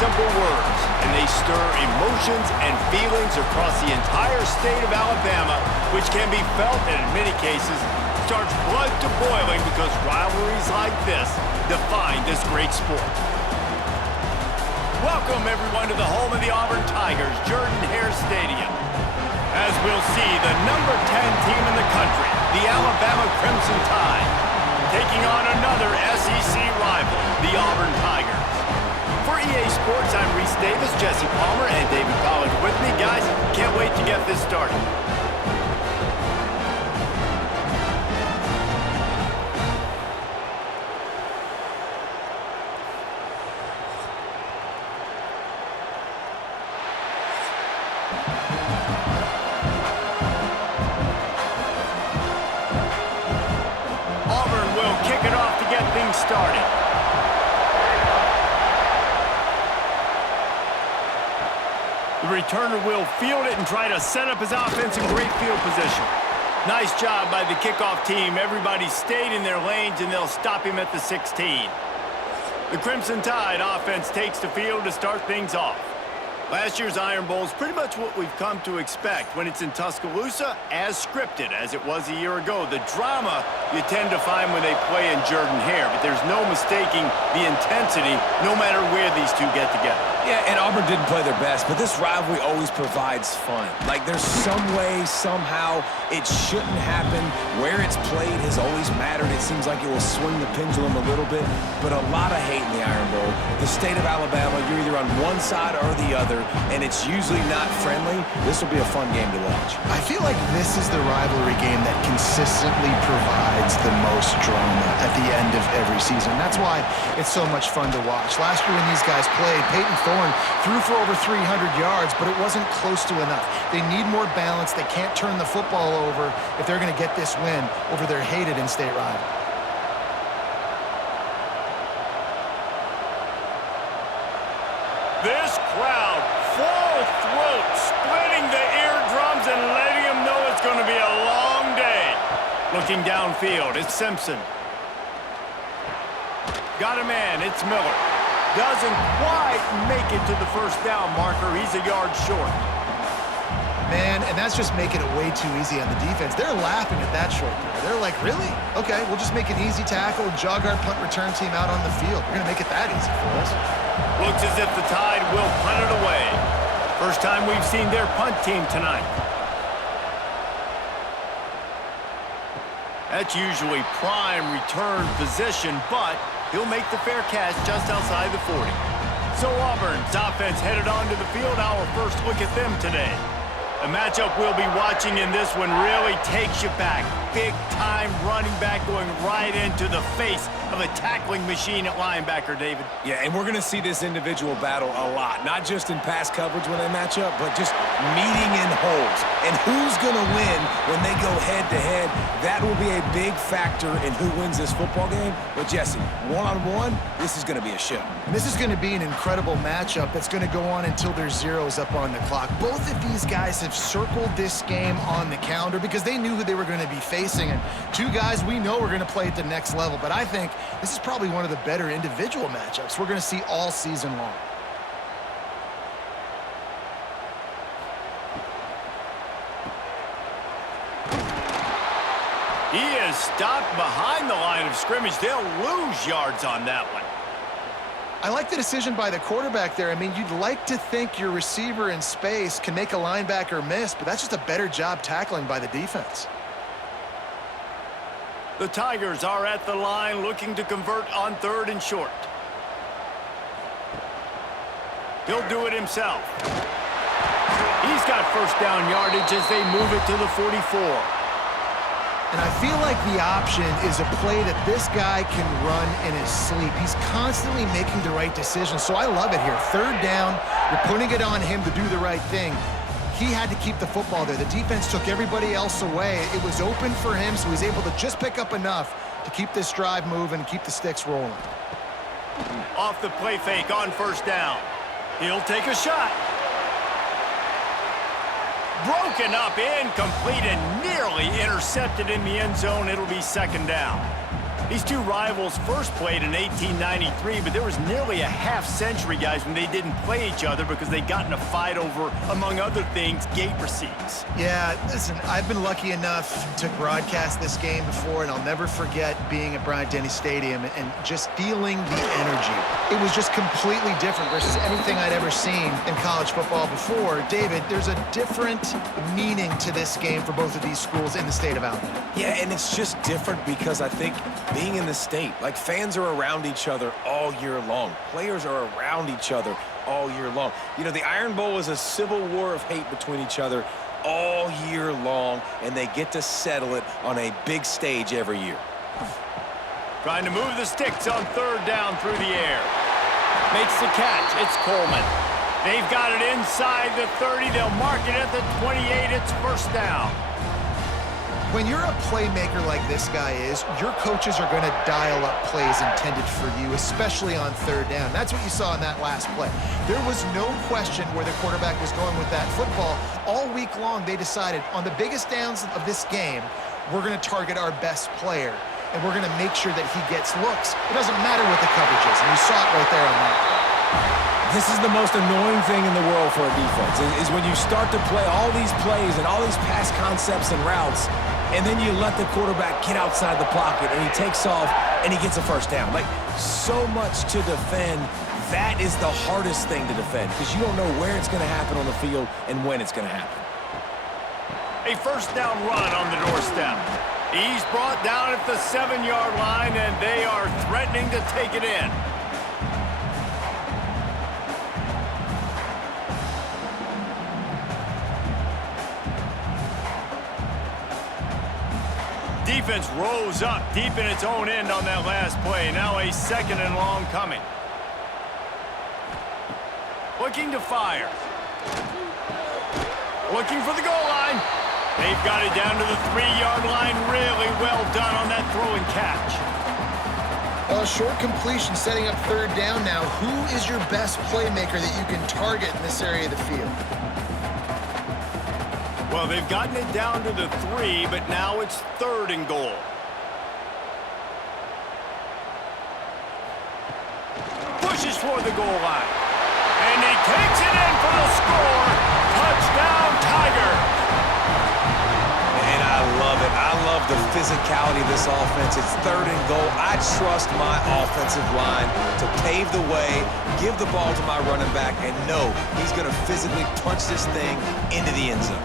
simple words, and they stir emotions and feelings across the entire state of Alabama, which can be felt and in many cases starts blood to boiling because rivalries like this define this great sport. Welcome, everyone, to the home of the Auburn Tigers, Jordan-Hare Stadium. As we'll see, the number 10 team in the country, the Alabama Crimson Tide, taking on another SEC rival, the Auburn Tigers. For EA Sports, I'm Reese Davis, Jesse Palmer, and David Pollack with me. Guys, can't wait to get this started. Auburn will kick it off to get things started. The returner will field it and try to set up his offense in great field position. Nice job by the kickoff team. Everybody stayed in their lanes, and they'll stop him at the 16. The Crimson Tide offense takes the field to start things off. Last year's Iron Bowl is pretty much what we've come to expect when it's in Tuscaloosa, as scripted as it was a year ago. The drama you tend to find when they play in Jordan-Hare, but there's no mistaking the intensity no matter where these two get together. Yeah, and Auburn didn't play their best, but this rivalry always provides fun. Like, there's some way, somehow, it shouldn't happen. Where it's played has always mattered. It seems like it will swing the pendulum a little bit, but a lot of hate in the Iron Bowl. The state of Alabama, you're either on one side or the other, and it's usually not friendly. This will be a fun game to watch. I feel like this is the rivalry game that consistently provides the most drama at the end of every season. That's why it's so much fun to watch. Last year when these guys played, Peyton Thorne threw for over 300 yards, but it wasn't close to enough. They need more balance. They can't turn the football over if they're going to get this win over their hated in-state rival. This crowd, full throat, splitting the eardrums and letting them know it's going to be a long day. Looking downfield, it's Simpson. Got a man, it's Miller. Doesn't quite make it to the first down marker. He's a yard short. Man, and that's just making it way too easy on the defense. They're laughing at that short play. They're like, really? Okay, we'll just make an easy tackle and jog our punt return team out on the field. We're going to make it that easy for us. Looks as if the Tide will punt it away. First time we've seen their punt team tonight. That's usually prime return position, but he'll make the fair catch just outside the 40. So Auburn's offense headed onto the field. Our first look at them today. The matchup we'll be watching in this one really takes you back. Big-time running back going right into the face of a tackling machine at linebacker, David. Yeah, and we're going to see this individual battle a lot, not just in pass coverage when they match up, but just meeting in holes. And who's going to win when they go head-to-head? That will be a big factor in who wins this football game. But, Jesse, one-on-one, this is going to be a show. And this is going to be an incredible matchup that's going to go on until there's zeros up on the clock. Both of these guys have circled this game on the calendar because they knew who they were going to be facing. And two guys we know are going to play at the next level. But I think this is probably one of the better individual matchups we're going to see all season long. He is stopped behind the line of scrimmage. They'll lose yards on that one. I like the decision by the quarterback there. I mean, you'd like to think your receiver in space can make a linebacker miss, but that's just a better job tackling by the defense. The Tigers are at the line looking to convert on 3rd and short. He'll do it himself. He's got first down yardage as they move it to the 44. And I feel like the option is a play that this guy can run in his sleep. He's constantly making the right decision, so I love it here. 3rd down, you're putting it on him to do the right thing. He had to keep the football there. The defense took everybody else away. It was open for him, so he's able to just pick up enough to keep this drive moving, keep the sticks rolling. Off the play fake on 1st down. He'll take a shot. Broken up, incomplete, and nearly intercepted in the end zone. It'll be 2nd down. These two rivals first played in 1893, but there was nearly a half-century, guys, when they didn't play each other because they got in a fight over, among other things, gate receipts. Yeah, listen, I've been lucky enough to broadcast this game before, and I'll never forget being at Bryant-Denny Stadium and just feeling the energy. It was just completely different versus anything I'd ever seen in college football before. David, there's a different meaning to this game for both of these schools in the state of Alabama. Yeah, and it's just different because I think being in the state, like fans are around each other all year long. Players are around each other all year long. You know, the Iron Bowl is a civil war of hate between each other all year long, and they get to settle it on a big stage every year. Trying to move the sticks on third down through the air. Makes the catch. It's Coleman. They've got it inside the 30. They'll mark it at the 28. It's first down. When you're a playmaker like this guy is, your coaches are going to dial up plays intended for you, especially on third down. That's what you saw in that last play. There was no question where the quarterback was going with that football. All week long, they decided on the biggest downs of this game, we're going to target our best player, and we're going to make sure that he gets looks. It doesn't matter what the coverage is, and you saw it right there on that play. This is the most annoying thing in the world for a defense, is when you start to play all these plays and all these pass concepts and routes, and then you let the quarterback get outside the pocket, and he takes off, and he gets a first down. Like, so much to defend. That is the hardest thing to defend because you don't know where it's going to happen on the field and when it's going to happen. A first down run on the doorstep. He's brought down at the 7-yard line, and they are threatening to take it in. Defense rose up deep in its own end on that last play. Now a second and long coming. Looking to fire. Looking for the goal line. They've got it down to the 3-yard line. Really well done on that throw and catch. A short completion setting up third down now. Who is your best playmaker that you can target in this area of the field? Well, they've gotten it down to the 3, but now it's third and goal. Pushes for the goal line. And he takes it in for the score. Touchdown, Tigers. And I love it. I love the physicality of this offense. It's third and goal. I trust my offensive line to pave the way, give the ball to my running back, and know he's going to physically punch this thing into the end zone.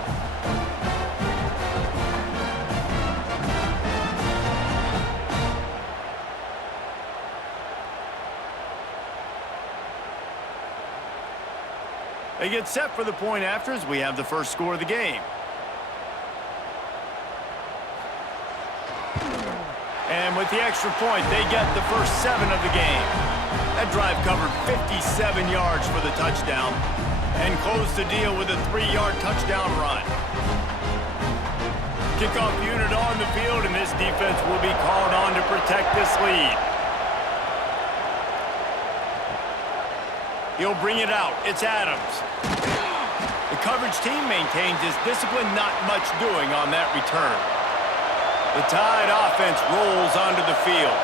They get set for the point after as we have the first score of the game. And with the extra point, they get the first 7 of the game. That drive covered 57 yards for the touchdown and closed the deal with a 3-yard touchdown run. Kickoff unit on the field, and this defense will be called on to protect this lead. He'll bring it out. It's Adams. The coverage team maintains his discipline, not much doing on that return. The Tide offense rolls onto the field.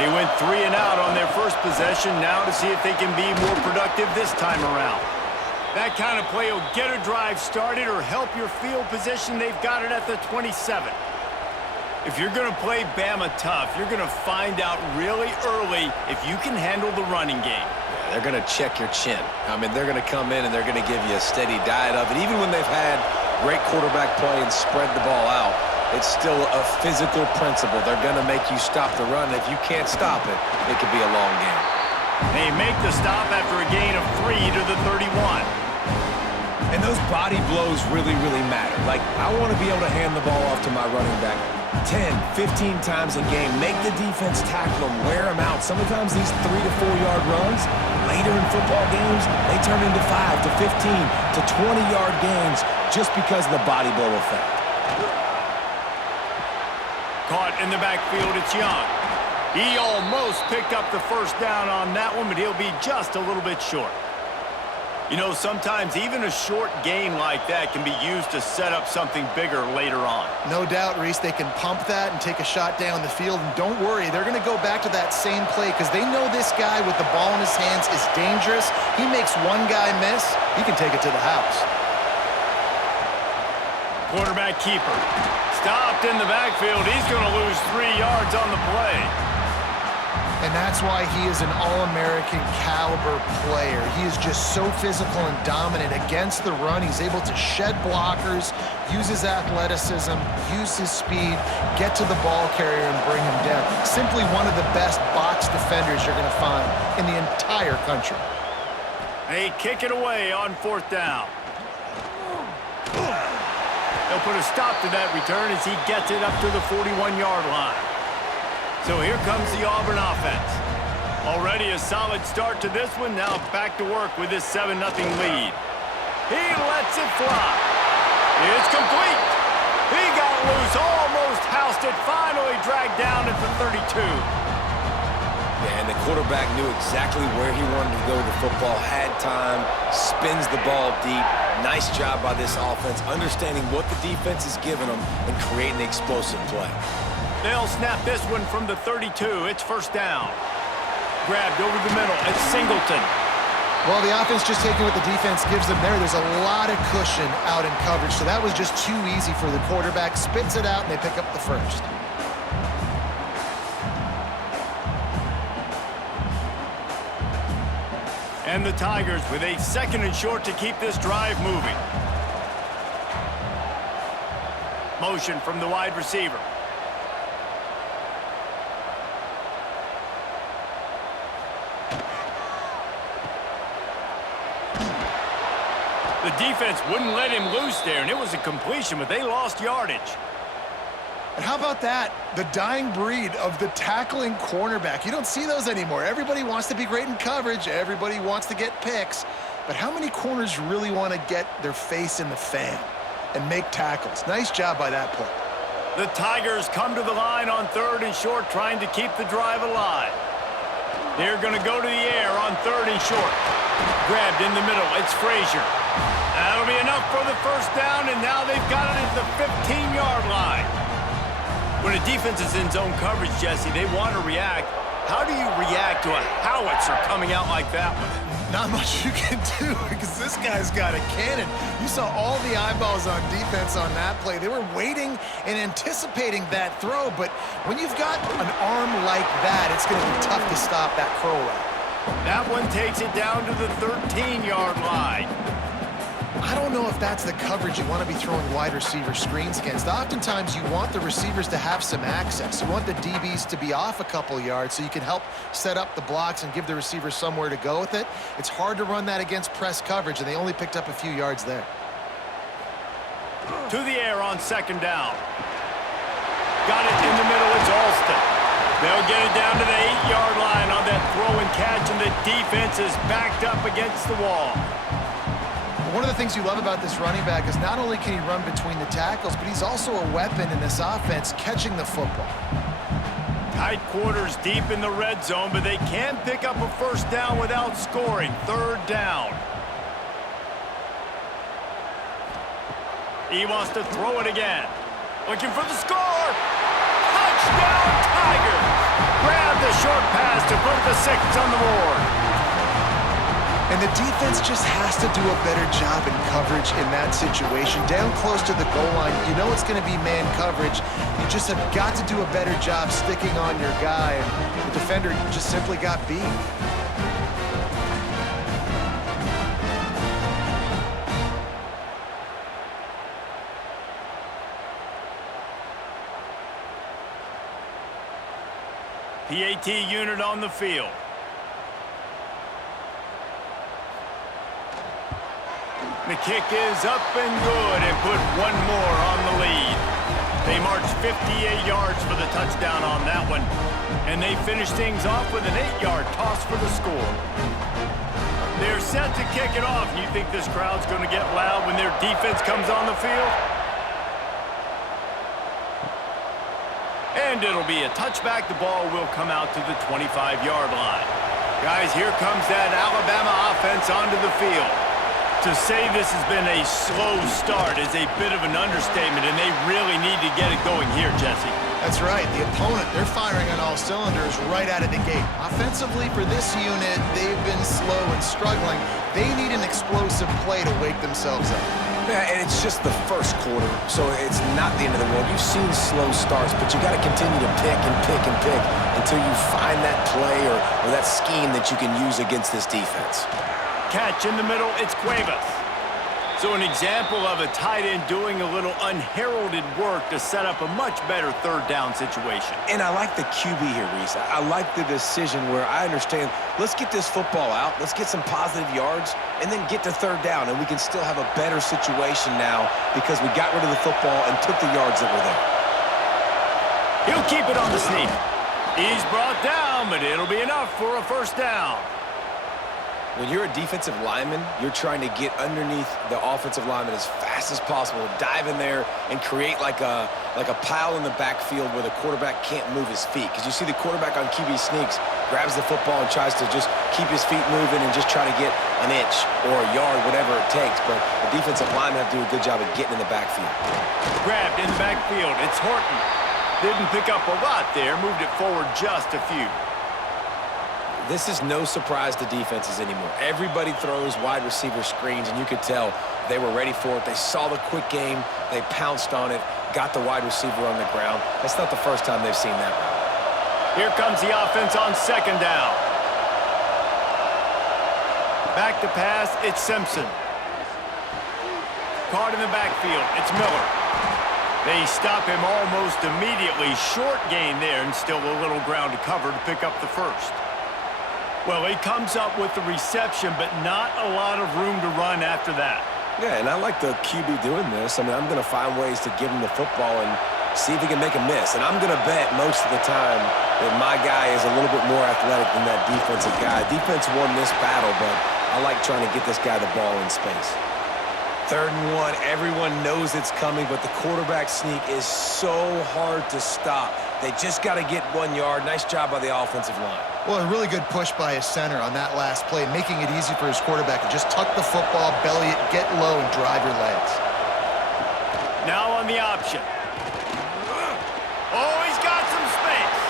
They went 3 and out on their first possession, now to see if they can be more productive this time around. That kind of play will get a drive started or help your field position. They've got it at the 27. If you're going to play Bama tough, you're going to find out really early if you can handle the running game. They're going to check your chin. I mean, they're going to come in and they're going to give you a steady diet of it. Even when they've had great quarterback play and spread the ball out, it's still a physical principle. They're going to make you stop the run. If you can't stop it, it could be a long game. They make the stop after a gain of 3 to the 31. And those body blows really, really matter. Like, I want to be able to hand the ball off to my running back 10, 15 times a game. Make the defense tackle them, wear them out. Sometimes these 3 to 4-yard runs, later in football games, they turn into 5 to 15 to 20-yard gains just because of the body blow effect. Caught in the backfield, it's Young. He almost picked up the first down on that one, but he'll be just a little bit short. You know, sometimes even a short gain like that can be used to set up something bigger later on. No doubt, Reese, they can pump that and take a shot down the field. And don't worry, they're going to go back to that same play because they know this guy with the ball in his hands is dangerous. He makes one guy miss, he can take it to the house. Quarterback keeper. Stopped in the backfield. He's going to lose 3 yards on the play. And that's why he is an All-American caliber player. He is just so physical and dominant against the run. He's able to shed blockers, use his athleticism, use his speed, get to the ball carrier and bring him down. Simply one of the best box defenders you're going to find in the entire country. They kick it away on 4th down. They'll put a stop to that return as he gets it up to the 41-yard line. So here comes the Auburn offense. Already a solid start to this one. Now back to work with this 7-0 lead. He lets it fly. It's complete. He got loose, almost housed it, finally dragged down at the 32. Yeah, and the quarterback knew exactly where he wanted to go with the football, had time, spins the ball deep. Nice job by this offense, understanding what the defense is giving them and creating the explosive play. They'll snap this one from the 32. It's 1st down. Grabbed over the middle. It's Singleton. Well, the offense just taking what the defense gives them there. There's a lot of cushion out in coverage, so that was just too easy for the quarterback. Spits it out, and they pick up the 1st. And the Tigers with a 2nd and short to keep this drive moving. Motion from the wide receiver. The defense wouldn't let him loose there, and it was a completion, but they lost yardage. And how about that? The dying breed of the tackling cornerback. You don't see those anymore. Everybody wants to be great in coverage. Everybody wants to get picks. But how many corners really want to get their face in the fan and make tackles? Nice job by that play. The Tigers come to the line on 3rd and short, trying to keep the drive alive. They're going to go to the air on 3rd and short. Grabbed in the middle. It's Frazier. That'll be enough for the 1st down, and now they've got it at the 15-yard line. When a defense is in zone coverage, Jesse, they want to react. How do you react to a howitzer coming out like that one? Not much you can do because this guy's got a cannon. You saw all the eyeballs on defense on that play. They were waiting and anticipating that throw, but when you've got an arm like that, it's going to be tough to stop that crow route. That one takes it down to the 13-yard line. I don't know if that's the coverage you want to be throwing wide receiver screens against. Oftentimes, you want the receivers to have some access. You want the DBs to be off a couple yards so you can help set up the blocks and give the receivers somewhere to go with it. It's hard to run that against press coverage, and they only picked up a few yards there. To the air on 2nd down. Got it in the middle. It's Alston. They'll get it down to the 8-yard line on that throw and catch, and the defense is backed up against the wall. One of the things you love about this running back is not only can he run between the tackles, but he's also a weapon in this offense catching the football. Tight quarters deep in the red zone, but they can pick up a 1st down without scoring. 3rd down. He wants to throw it again. Looking for the score. Touchdown, Tigers. Grab the short pass to put the 6 on the board. And the defense just has to do a better job in coverage in that situation. Down close to the goal line, you know it's going to be man coverage. You just have got to do a better job sticking on your guy. And the defender just simply got beat. PAT unit on the field. The kick is up and good and put one more on the lead. They marched 58 yards for the touchdown on that one. And they finish things off with an 8-yard toss for the score. They're set to kick it off. You think this crowd's going to get loud when their defense comes on the field? And it'll be a touchback. The ball will come out to the 25-yard line. Guys, here comes that Alabama offense onto the field. To say this has been a slow start is a bit of an understatement, and they really need to get it going here, Jesse. That's right. The opponent, they're firing on all cylinders right out of the gate. Offensively, for this unit, they've been slow and struggling. They need an explosive play to wake themselves up. Yeah, and it's just the first quarter, so it's not the end of the world. You've seen slow starts, but you got to continue to pick and pick and pick until you find that play or that scheme that you can use against this defense. Catch in the middle, it's Cuevas. So an example of a tight end doing a little unheralded work to set up a much better third down situation. And I like the QB here, Reese. I like the decision where I understand, let's get this football out, let's get some positive yards, and then get to third down, and we can still have a better situation now because we got rid of the football and took the yards that were there. He'll keep it on the sneak. He's brought down, but it'll be enough for a first down. When you're a defensive lineman, you're trying to get underneath the offensive lineman as fast as possible, dive in there and create like a pile in the backfield where the quarterback can't move his feet. Because you see the quarterback on QB sneaks, grabs the football and tries to just keep his feet moving and just try to get an inch or a yard, whatever it takes. But the defensive linemen have to do a good job of getting in the backfield. Grabbed in the backfield, it's Horton. Didn't pick up a lot there, moved it forward just a few. This is no surprise to defenses anymore. Everybody throws wide receiver screens, and you could tell they were ready for it. They saw the quick game. They pounced on it, got the wide receiver on the ground. That's not the first time they've seen that route. Here comes the offense on second down. Back to pass, it's Simpson. Caught in the backfield, it's Miller. They stop him almost immediately. Short gain there, and still a little ground to cover to pick up the first. Well, he comes up with the reception, but not a lot of room to run after that. Yeah, and I like the QB doing this. I mean, I'm going to find ways to give him the football and see if he can make a miss. And I'm going to bet most of the time that my guy is a little bit more athletic than that defensive guy. Defense won this battle, but I like trying to get this guy the ball in space. 3rd and 1, everyone knows it's coming, but the quarterback sneak is so hard to stop. They just got to get 1 yard. Nice job by the offensive line. Well, a really good push by his center on that last play, making it easy for his quarterback to just tuck the football, belly it, get low, and drive your legs. Now on the option. Oh, he's got some space.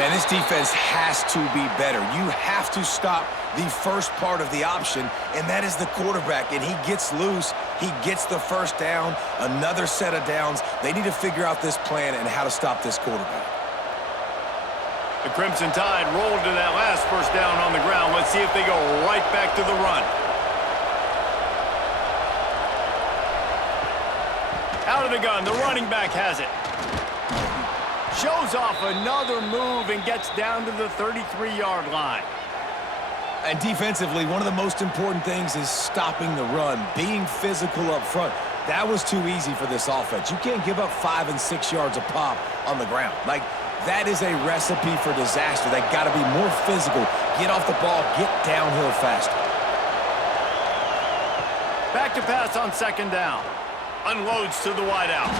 Man, this defense has to be better. You have to stop the first part of the option, and that is the quarterback. And he gets loose. He gets the first down, another set of downs. They need to figure out this plan and how to stop this quarterback. The Crimson Tide rolled to that last first down on the ground. Let's see if they go right back to the run. Out of the gun, the running back has it. Shows off another move and gets down to the 33-yard line. And defensively, one of the most important things is stopping the run, being physical up front. That was too easy for this offense. You can't give up 5 and 6 yards a pop on the ground. Like, that is a recipe for disaster. They got to be more physical. Get off the ball, get downhill faster. Back to pass on second down. Unloads to the wideout.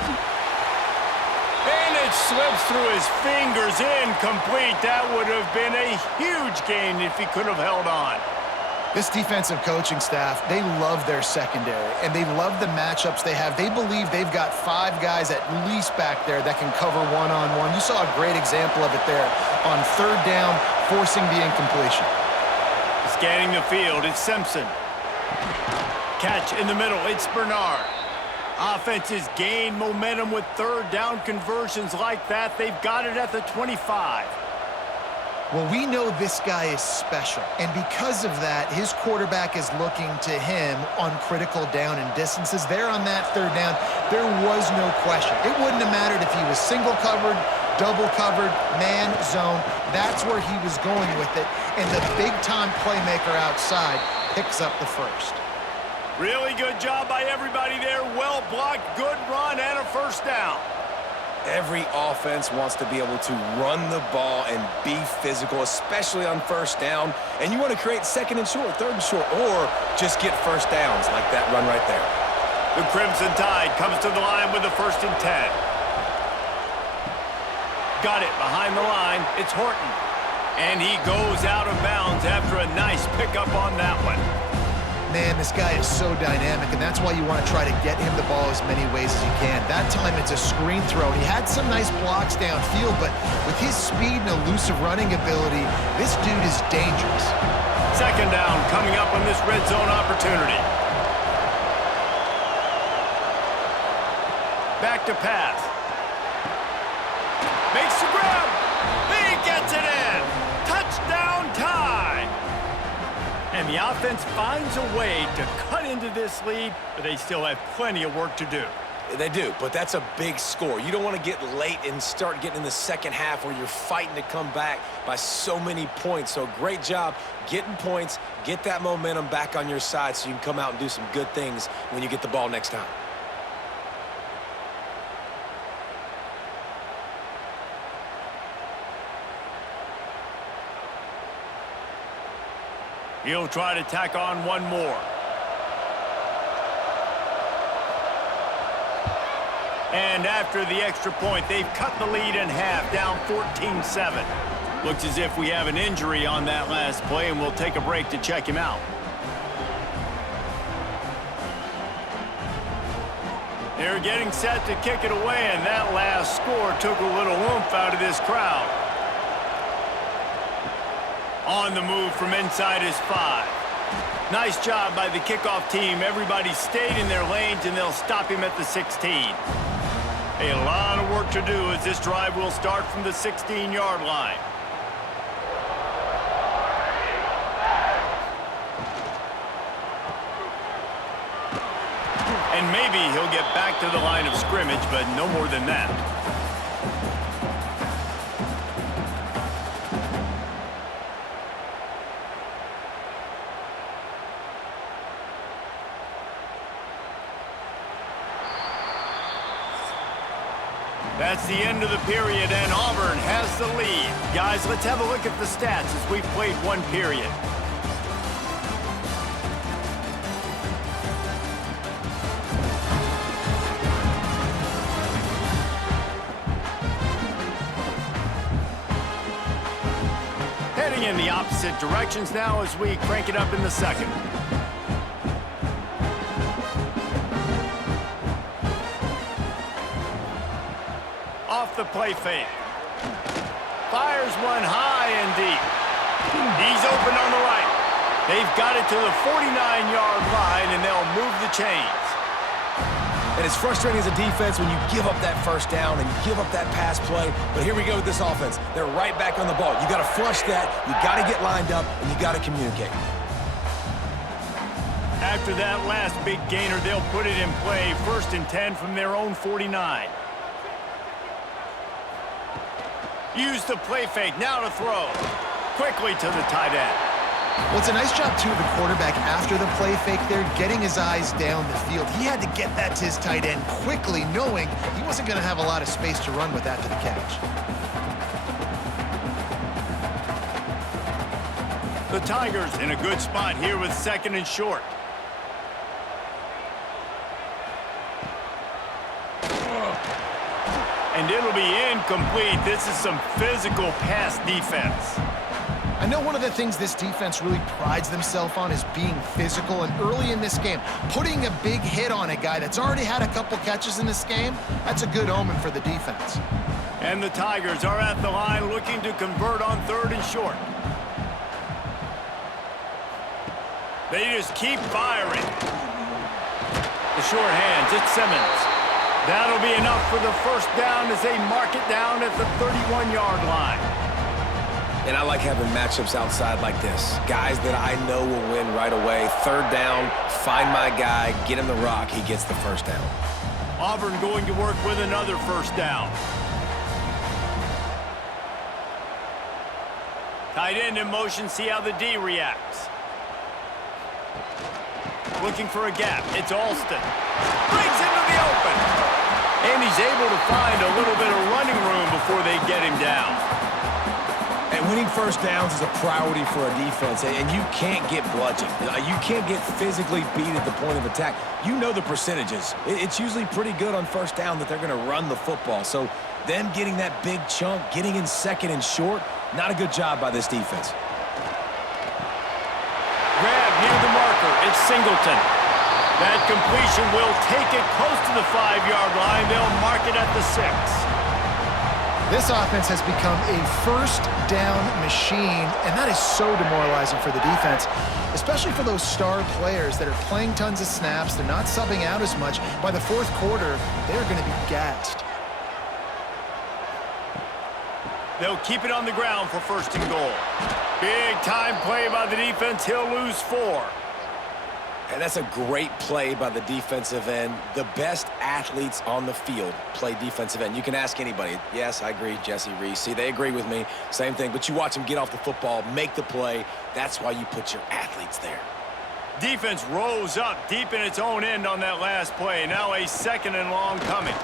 And it slips through his fingers, incomplete. That would have been a huge gain if he could have held on. This defensive coaching staff, they love their secondary, and they love the matchups they have. They believe they've got 5 guys at least back there that can cover one-on-one. You saw a great example of it there on third down, forcing the incompletion. Scanning the field, it's Simpson. Catch in the middle, it's Bernard. Offenses gain momentum with third down conversions like that. They've got it at the 25. Well, we know this guy is special, and because of that, his quarterback is looking to him on critical down and distances. There on that third down, there was no question. It wouldn't have mattered if he was single covered, double covered, man, zone. That's where he was going with it, and the big-time playmaker outside picks up the first. Really good job by everybody there. Well blocked, good run, and a first down. Every offense wants to be able to run the ball and be physical, especially on first down. And you want to create second and short, third and short, or just get first downs like that run right there. The Crimson Tide comes to the line with a 1st and 10. Got it behind the line. It's Horton. And he goes out of bounds after a nice pickup on that one. Man, this guy is so dynamic, and that's why you want to try to get him the ball as many ways as you can. That time, it's a screen throw. He had some nice blocks downfield, but with his speed and elusive running ability, this dude is dangerous. Second down coming up on this red zone opportunity. Back to pass. Makes the grab. He gets it in. Touchdown time. And the offense finds a way to cut into this lead, but they still have plenty of work to do. They do, but that's a big score. You don't want to get late and start getting in the second half where you're fighting to come back by so many points. So great job getting points, get that momentum back on your side so you can come out and do some good things when you get the ball next time. He'll try to tack on one more. And after the extra point, they've cut the lead in half, down 14-7. Looks as if we have an injury on that last play, and we'll take a break to check him out. They're getting set to kick it away, and that last score took a little oomph out of this crowd. On the move from inside his 5. Nice job by the kickoff team. Everybody stayed in their lanes, and they'll stop him at the 16. A lot of work to do as this drive will start from the 16-yard line. And maybe he'll get back to the line of scrimmage, but no more than that. That's the end of the period, and Auburn has the lead. Guys, let's have a look at the stats as we've played one period. Heading in the opposite directions now as we crank it up in the second. Off the play fake. Fires one high and deep. He's open on the right. They've got it to the 49-yard line, and they'll move the chains. And it's frustrating as a defense when you give up that first down and you give up that pass play. But here we go with this offense. They're right back on the ball. You got to flush that. You got to get lined up, and you got to communicate. After that last big gainer, they'll put it in play. 1st and 10 from their own 49. Use the play fake, now to throw. Quickly to the tight end. Well, it's a nice job, too, of the quarterback after the play fake there, getting his eyes down the field. He had to get that to his tight end quickly, knowing he wasn't going to have a lot of space to run with after the catch. The Tigers in a good spot here with 2nd and short. And it'll be incomplete. This is some physical pass defense. I know one of the things this defense really prides themselves on is being physical, and early in this game, putting a big hit on a guy that's already had a couple catches in this game, that's a good omen for the defense. And the Tigers are at the line looking to convert on 3rd and short. They just keep firing. The short hands, it's Simmons. That'll be enough for the 1st down as they mark it down at the 31-yard line. And I like having matchups outside like this. Guys that I know will win right away. 3rd down, find my guy, get him the rock, he gets the 1st down. Auburn going to work with another 1st down. Tight end in motion, see how the D reacts. Looking for a gap, it's Alston. Brings into the open. And he's able to find a little bit of running room before they get him down. And winning 1st downs is a priority for a defense, and you can't get bludgeoned. You can't get physically beat at the point of attack. You know the percentages. It's usually pretty good on 1st down that they're going to run the football. So them getting that big chunk, getting in 2nd and short, not a good job by this defense. Grab near the marker. It's Singleton. That completion will take it close to the 5-yard line. They'll mark it at the 6. This offense has become a first down machine, and that is so demoralizing for the defense, especially for those star players that are playing tons of snaps. They're not subbing out as much. By the fourth quarter, they're going to be gassed. They'll keep it on the ground for 1st and goal. Big time play by the defense. He'll lose 4. And that's a great play by the defensive end. The best athletes on the field play defensive end. You can ask anybody. Yes, I agree, Jesse Reese. See, they agree with me. Same thing. But you watch them get off the football, make the play. That's why you put your athletes there. Defense rose up deep in its own end on that last play. Now a 2nd and long coming.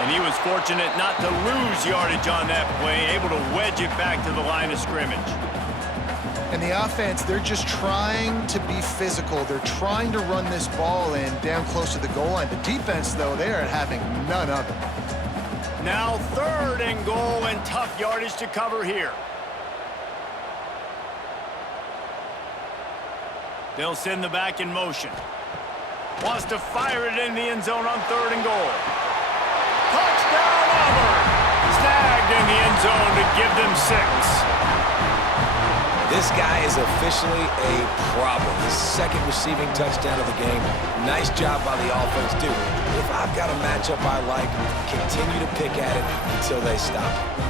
And he was fortunate not to lose yardage on that play, able to wedge it back to the line of scrimmage. And the offense, they're just trying to be physical. They're trying to run this ball in down close to the goal line. The defense, though, they are having none of it. Now 3rd and goal and tough yardage to cover here. They'll send the back in motion. Wants to fire it in the end zone on 3rd and goal. Touchdown, Auburn! Snagged in the end zone to give them 6. This guy is officially a problem. His 2nd receiving touchdown of the game. Nice job by the offense, dude. If I've got a matchup I like, continue to pick at it until they stop it.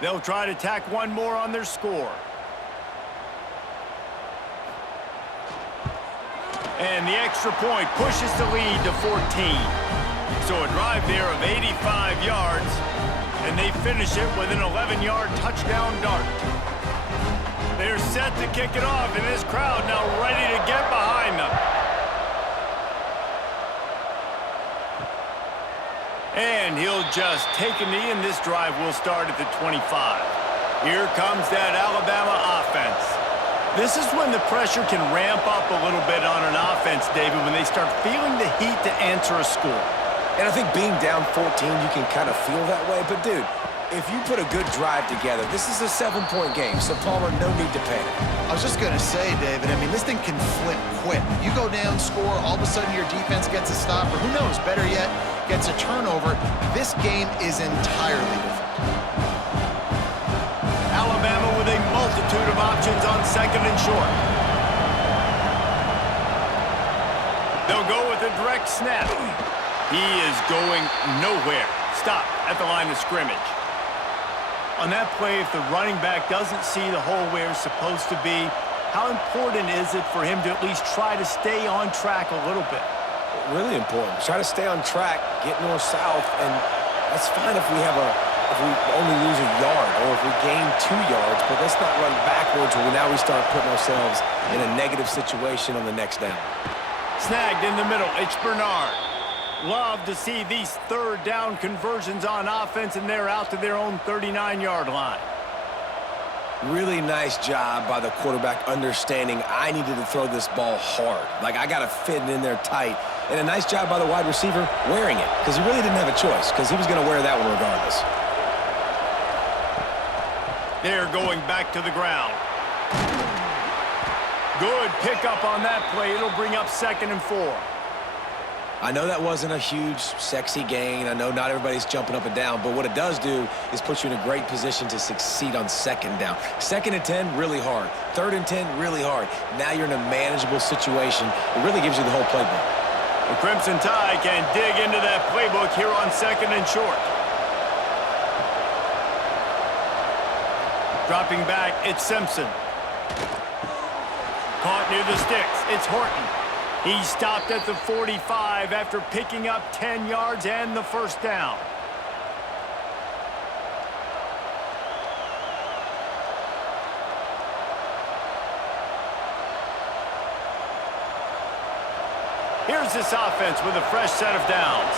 They'll try to tack one more on their score. And the extra point pushes the lead to 14. So a drive there of 85 yards, and they finish it with an 11-yard touchdown dart. They're set to kick it off, and this crowd now ready to get behind them. And he'll just take a knee, and this drive will start at the 25. Here comes that Alabama offense. This is when the pressure can ramp up a little bit on an offense, David, when they start feeling the heat to answer a score. And I think being down 14, you can kind of feel that way. But, dude, if you put a good drive together, this is a 7-point game. So, Palmer, no need to panic. I was just going to say, David, I mean, this thing can flip quick. You go down, score, all of a sudden your defense gets a stop, or who knows, better yet, gets a turnover. This game is entirely different. Alabama with a multitude of options on 2nd and short. They'll go with a direct snap. He is going nowhere. Stop at the line of scrimmage. On that play, if the running back doesn't see the hole where it's supposed to be, how important is it for him to at least try to stay on track a little bit? Really important. Try to stay on track, get north-south, and that's fine if we only lose a yard or if we gain 2 yards, but let's not run backwards where now we start putting ourselves in a negative situation on the next down. Snagged in the middle. It's Bernard. Love to see these 3rd down conversions on offense, and they're out to their own 39-yard line. Really nice job by the quarterback understanding I needed to throw this ball hard. Like, I got to fit it in there tight. And a nice job by the wide receiver wearing it, because he really didn't have a choice, because he was going to wear that one regardless. They're going back to the ground. Good pickup on that play. It'll bring up 2nd and 4. I know that wasn't a huge, sexy gain. I know not everybody's jumping up and down, but what it does do is put you in a great position to succeed on 2nd down. 2nd and 10, really hard. 3rd and 10, really hard. Now you're in a manageable situation. It really gives you the whole playbook. The Crimson Tide can dig into that playbook here on 2nd and short. Dropping back, it's Simpson. Caught near the sticks, it's Horton. He stopped at the 45 after picking up 10 yards and the 1st down. Here's this offense with a fresh set of downs.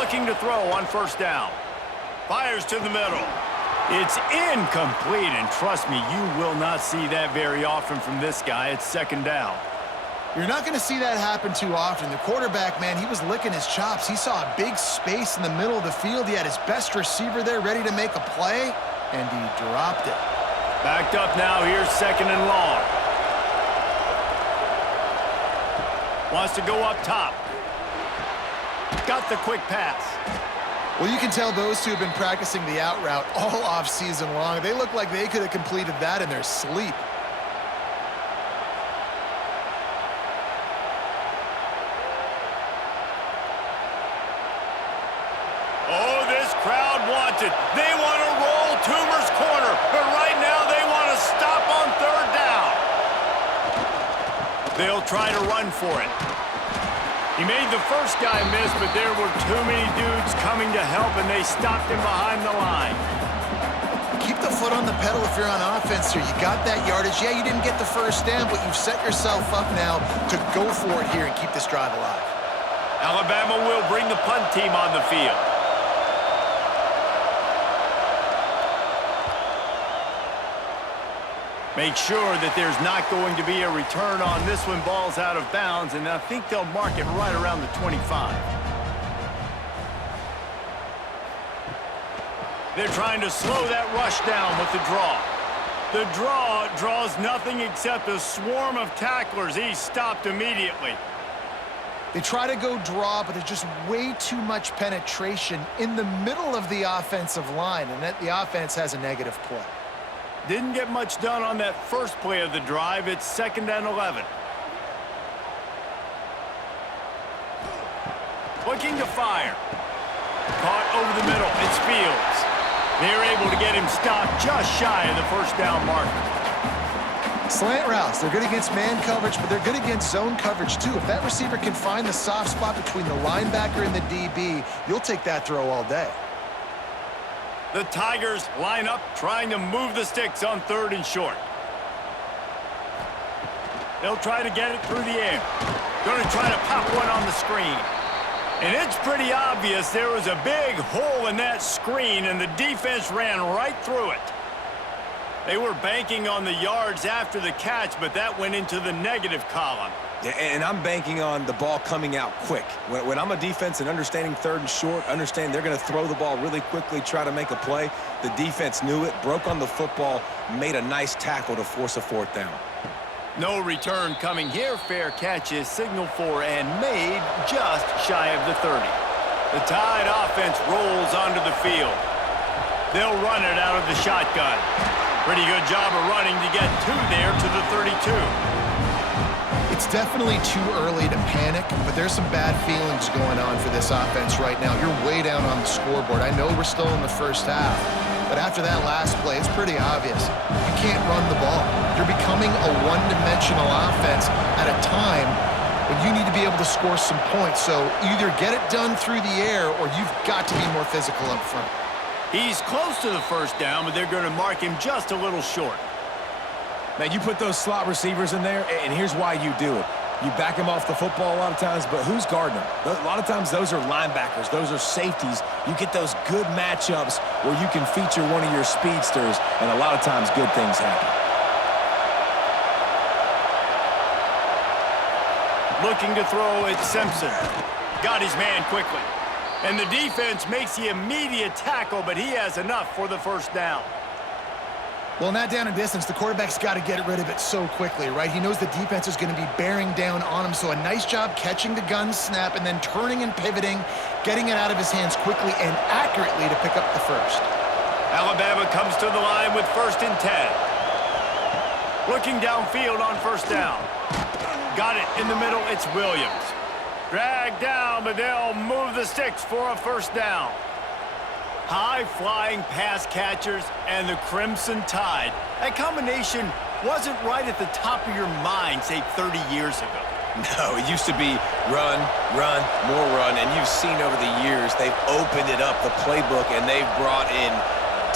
Looking to throw on first down. Fires to the middle. It's incomplete, and trust me, you will not see that very often from this guy. It's second down. You're not going to see that happen too often. The quarterback, man, he was licking his chops. He saw a big space in the middle of the field. He had his best receiver there ready to make a play, and he dropped it. Backed up now. Here's second and long. Wants to go up top. Got the quick pass. Well, you can tell those two have been practicing the out route all off season long. They look like they could have completed that in their sleep. Oh, this crowd wants it. They want to roll Toomer's corner, but right now they want to stop on third down. They'll try to run for it. He made the first guy miss, but there were too many dudes coming to help, and they stopped him behind the line. Keep the foot on the pedal if you're on offense here. You got that yardage. Yeah, you didn't get the first down, but you've set yourself up now to go for it here and keep this drive alive. Alabama will bring the punt team on the field. Make sure that there's not going to be a return on this one. Ball's out of bounds, and I think they'll mark it right around the 25. They're trying to slow that rush down with the draw. The draw draws nothing except a swarm of tacklers. He's stopped immediately. They try to go draw, but there's just way too much penetration in the middle of the offensive line, and that the offense has a negative play. Didn't get much done on that first play of the drive. It's second and 11. Looking to fire. Caught over the middle. It's Fields. They're able to get him stopped just shy of the first down marker. Slant routes, they're good against man coverage, but they're good against zone coverage too. If that receiver can find the soft spot between the linebacker and the DB, you'll take that throw all day. The Tigers line up, trying to move the sticks on third and short. They'll try to get it through the air. Going to try to pop one on the screen. And it's pretty obvious there was a big hole in that screen, and the defense ran right through it. They were banking on the yards after the catch, but that went into the negative column. Yeah, and I'm banking on the ball coming out quick. When I'm a defense and understanding third and short, understand they're going to throw the ball really quickly, try to make a play. The defense knew it, broke on the football, made a nice tackle to force a fourth down. No return coming here. Fair catch is signaled for and made just shy of the 30. The Tide offense rolls onto the field. They'll run it out of the shotgun. Pretty good job of running to get two there to the 32. It's definitely too early to panic, but there's some bad feelings going on for this offense right now. You're way down on the scoreboard. I know we're still in the first half, but after that last play, it's pretty obvious. You can't run the ball. You're becoming a one-dimensional offense at a time when you need to be able to score some points. So either get it done through the air or you've got to be more physical up front. He's close to the first down, but they're going to mark him just a little short. Man, you put those slot receivers in there, and here's why you do it. You back them off the football a lot of times, but who's guarding them? A lot of times those are linebackers. Those are safeties. You get those good matchups where you can feature one of your speedsters, and a lot of times good things happen. Looking to throw at Simpson. Got his man quickly. And the defense makes the immediate tackle, but he has enough for the first down. Well, in that down and distance, the quarterback's got to get rid of it so quickly, right? He knows the defense is going to be bearing down on him, so a nice job catching the gun snap and then turning and pivoting, getting it out of his hands quickly and accurately to pick up the first. Alabama comes to the line with 1st and 10. Looking downfield on first down. Got it in the middle. It's Williams. Dragged down, but they'll move the sticks for a first down. High-flying pass catchers and the Crimson Tide. That combination wasn't right at the top of your mind, say, 30 years ago. No, it used to be run, run, more run, and you've seen over the years they've opened it up, the playbook, and they've brought in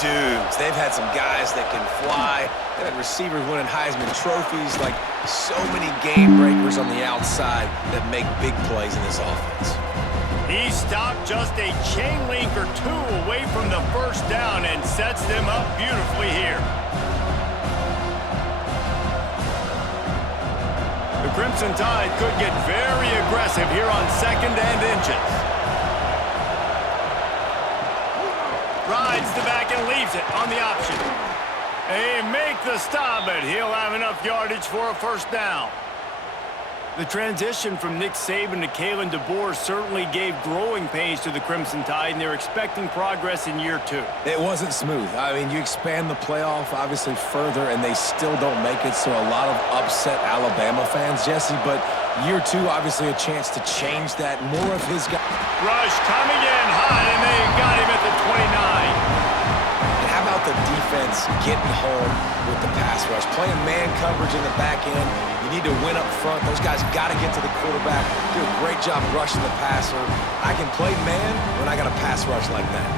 dudes. They've had some guys that can fly. They've had receivers winning Heisman trophies, like so many game breakers on the outside that make big plays in this offense. He stopped just a chain link or two away from the first down and sets them up beautifully here. The Crimson Tide could get very aggressive here on 2nd and inches. Rides the back and leaves it on the option. They make the stop, but he'll have enough yardage for a first down. The transition from Nick Saban to Kalen DeBoer certainly gave growing pains to the Crimson Tide, and they're expecting progress in year 2. It wasn't smooth. I mean, you expand the playoff, obviously, further, and they still don't make it, so a lot of upset Alabama fans, Jesse, but year 2, obviously, a chance to change that. More of his guys. Rush coming in hot, and they got him at the 29. And how about the defense getting home with the pass rush? Playing man coverage in the back end. You need to win up front. Those guys got to get to the quarterback. Do a great job rushing the passer. I can play man when I got a pass rush like that.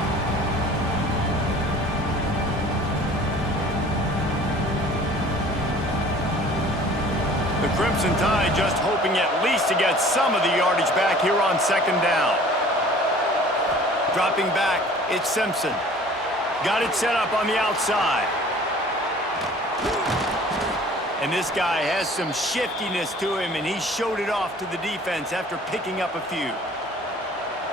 The Crimson Tide just hoping at least to get some of the yardage back here on 2nd down. Dropping back, it's Simpson. Got it set up on the outside. And this guy has some shiftiness to him, and he showed it off to the defense after picking up a few.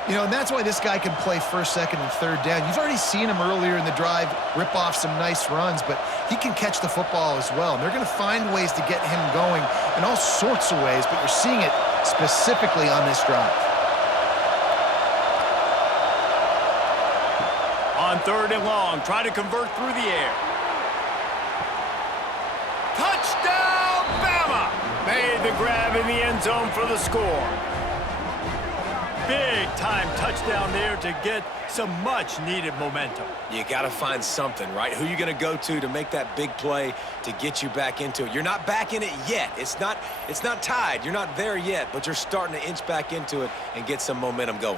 You know, and that's why this guy can play 1st, 2nd, and 3rd down. You've already seen him earlier in the drive rip off some nice runs, but he can catch the football as well. And they're going to find ways to get him going in all sorts of ways, but you're seeing it specifically on this drive. On 3rd and long, try to convert through the air. Touchdown, Bama! Made the grab in the end zone for the score. Big-time touchdown there to get some much-needed momentum. You got to find something, right? Who are you going to go to make that big play to get you back into it? You're not back in it yet. It's not tied. You're not there yet, but you're starting to inch back into it and get some momentum going.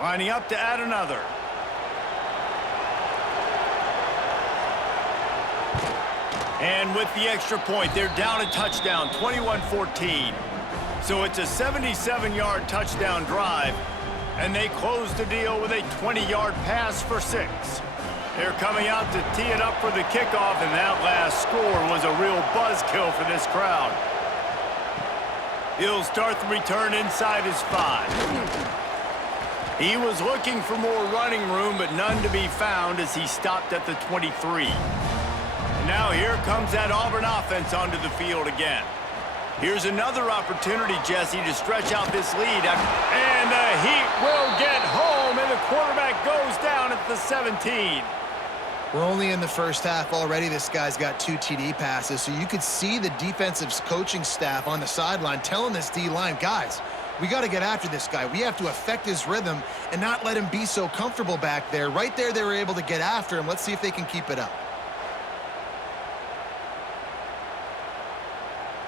Lining up to add another. And with the extra point, they're down a touchdown, 21-14. So it's a 77-yard touchdown drive, and they close the deal with a 20-yard pass for 6. They're coming out to tee it up for the kickoff, and that last score was a real buzzkill for this crowd. He'll start the return inside his 5. He was looking for more running room, but none to be found as he stopped at the 23. And now here comes that Auburn offense onto the field again. Here's another opportunity, Jesse, to stretch out this lead. And the Heat will get home, and the quarterback goes down at the 17. We're only in the first half already. This guy's got 2 TD passes, so you could see the defensive coaching staff on the sideline telling this D-line, guys, we got to get after this guy. We have to affect his rhythm and not let him be so comfortable back there. Right there, they were able to get after him. Let's see if they can keep it up.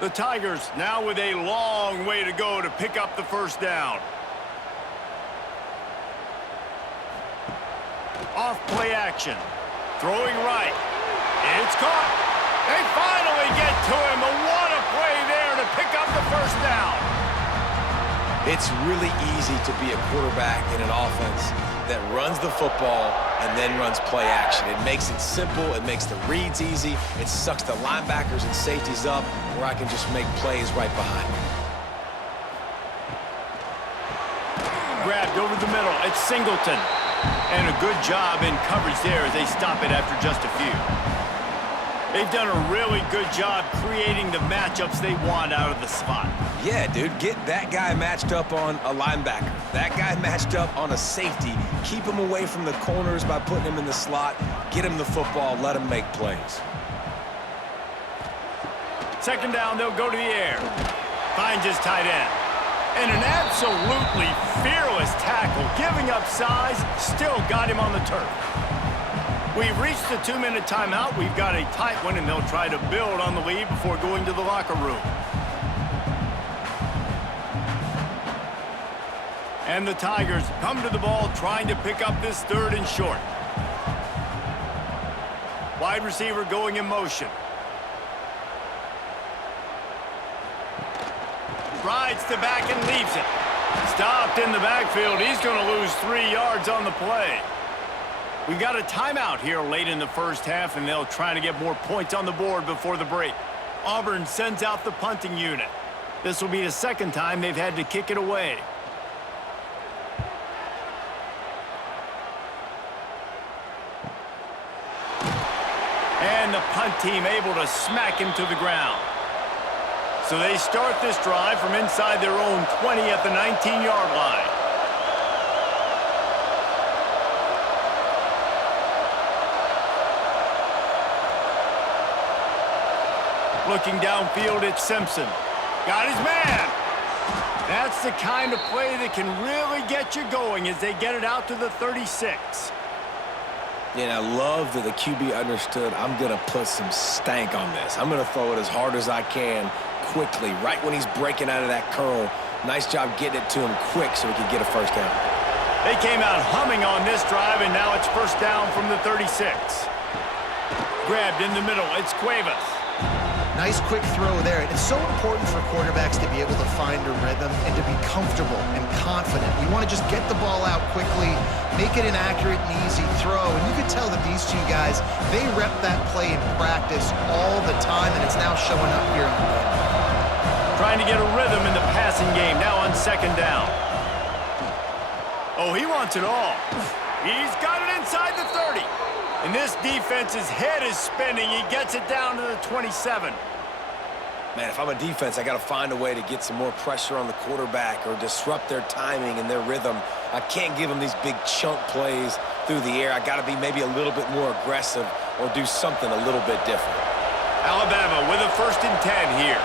The Tigers now with a long way to go to pick up the first down. Off play action. Throwing right. It's caught. They finally get to him. But what a play there to pick up the first down. It's really easy to be a quarterback in an offense that runs the football and then runs play action. It makes it simple. It makes the reads easy. It sucks the linebackers and safeties up where I can just make plays right behind me. Grabbed over the middle. It's Singleton. And a good job in coverage there as they stop it after just a few. They've done a really good job creating the matchups they want out of the slot. Yeah, dude, get that guy matched up on a linebacker. That guy matched up on a safety. Keep him away from the corners by putting him in the slot. Get him the football. Let him make plays. 2nd down, they'll go to the air. Finds his tight end. And an absolutely fearless tackle, giving up size, still got him on the turf. We've reached the 2-minute timeout. We've got a tight one, and they'll try to build on the lead before going to the locker room. And the Tigers come to the ball trying to pick up this 3rd and short. Wide receiver going in motion. Rides the back and leaves it. Stopped in the backfield. He's going to lose 3 yards on the play. We got a timeout here late in the first half, and they'll try to get more points on the board before the break. Auburn sends out the punting unit. This will be the 2nd time they've had to kick it away. And the punt team able to smack him to the ground. So they start this drive from inside their own 20 at the 19-yard line. Looking downfield, it's Simpson. Got his man. That's the kind of play that can really get you going as they get it out to the 36. Yeah, and I love that the QB understood I'm going to put some stank on this. I'm going to throw it as hard as I can quickly, right when he's breaking out of that curl. Nice job getting it to him quick so he could get a first down. They came out humming on this drive, and now it's first down from the 36. Grabbed in the middle. It's Cuevas. Nice quick throw there. It's so important for quarterbacks to be able to find a rhythm and to be comfortable and confident. You want to just get the ball out quickly, make it an accurate and easy throw. And you can tell that these two guys, they rep that play in practice all the time, and it's now showing up here on the game. Trying to get a rhythm in the passing game now on 2nd down. Oh, he wants it all. He's got it inside the 30. And this defense's head is spinning. He gets it down to the 27. Man, if I'm a defense, I got to find a way to get some more pressure on the quarterback or disrupt their timing and their rhythm. I can't give them these big chunk plays through the air. I got to be maybe a little bit more aggressive or do something a little bit different. Alabama with a 1st and 10 here.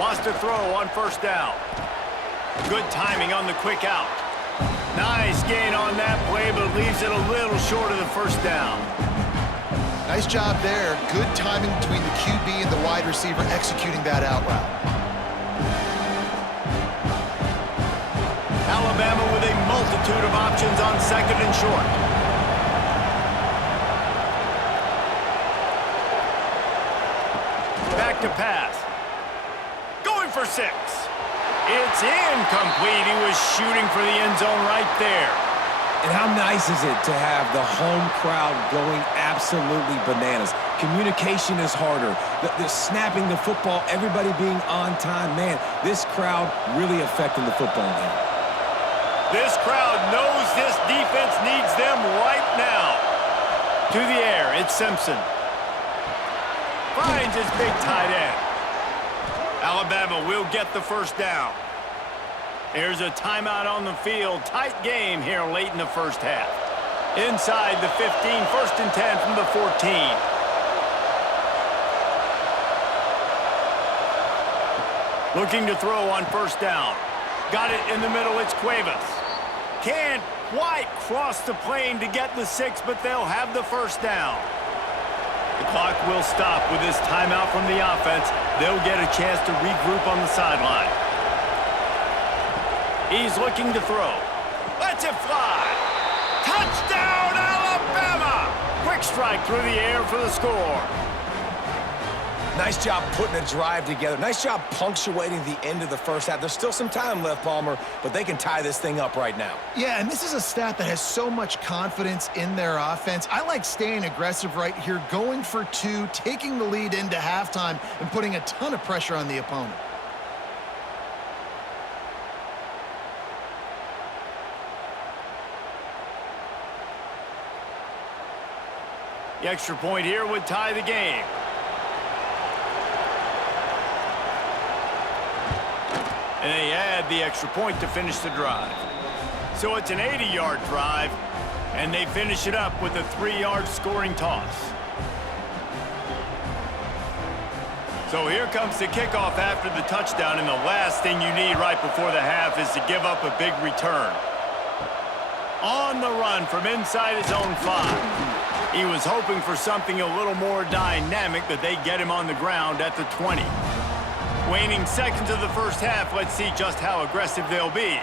Wants to throw on 1st down. Good timing on the quick out. Nice gain on that play, but leaves it a little short of the 1st down. Nice job there. Good timing between the QB and the wide receiver executing that out route. Alabama with a multitude of options on 2nd and short. Back to pass. Going for 6. It's incomplete. He was shooting for the end zone right there. And how nice is it to have the home crowd going absolutely bananas? Communication is harder. The snapping the football, everybody being on time. Man, this crowd really affecting the football game. This crowd knows this defense needs them right now. To the air, it's Simpson. Finds his big tight end. Alabama will get the 1st down. There's a timeout on the field. Tight game here late in the first half. Inside the 15, 1st and 10 from the 14. Looking to throw on 1st down. Got it in the middle, it's Cuevas. Can't quite cross the plane to get the 6, but they'll have the 1st down. The clock will stop with this timeout from the offense. They'll get a chance to regroup on the sideline. He's looking to throw. Lets it fly. Touchdown, Alabama! Quick strike through the air for the score. Nice job putting a drive together. Nice job punctuating the end of the first half. There's still some time left, Palmer, but they can tie this thing up right now. Yeah, and this is a stat that has so much confidence in their offense. I like staying aggressive right here, going for 2, taking the lead into halftime, and putting a ton of pressure on the opponent. The extra point here would tie the game. And they add the extra point to finish the drive. So it's an 80-yard drive, and they finish it up with a 3-yard scoring toss. So here comes the kickoff after the touchdown, and the last thing you need right before the half is to give up a big return. On the run from inside his own 5. He was hoping for something a little more dynamic, but they get him on the ground at the 20. Waning seconds of the first half, let's see just how aggressive they'll be.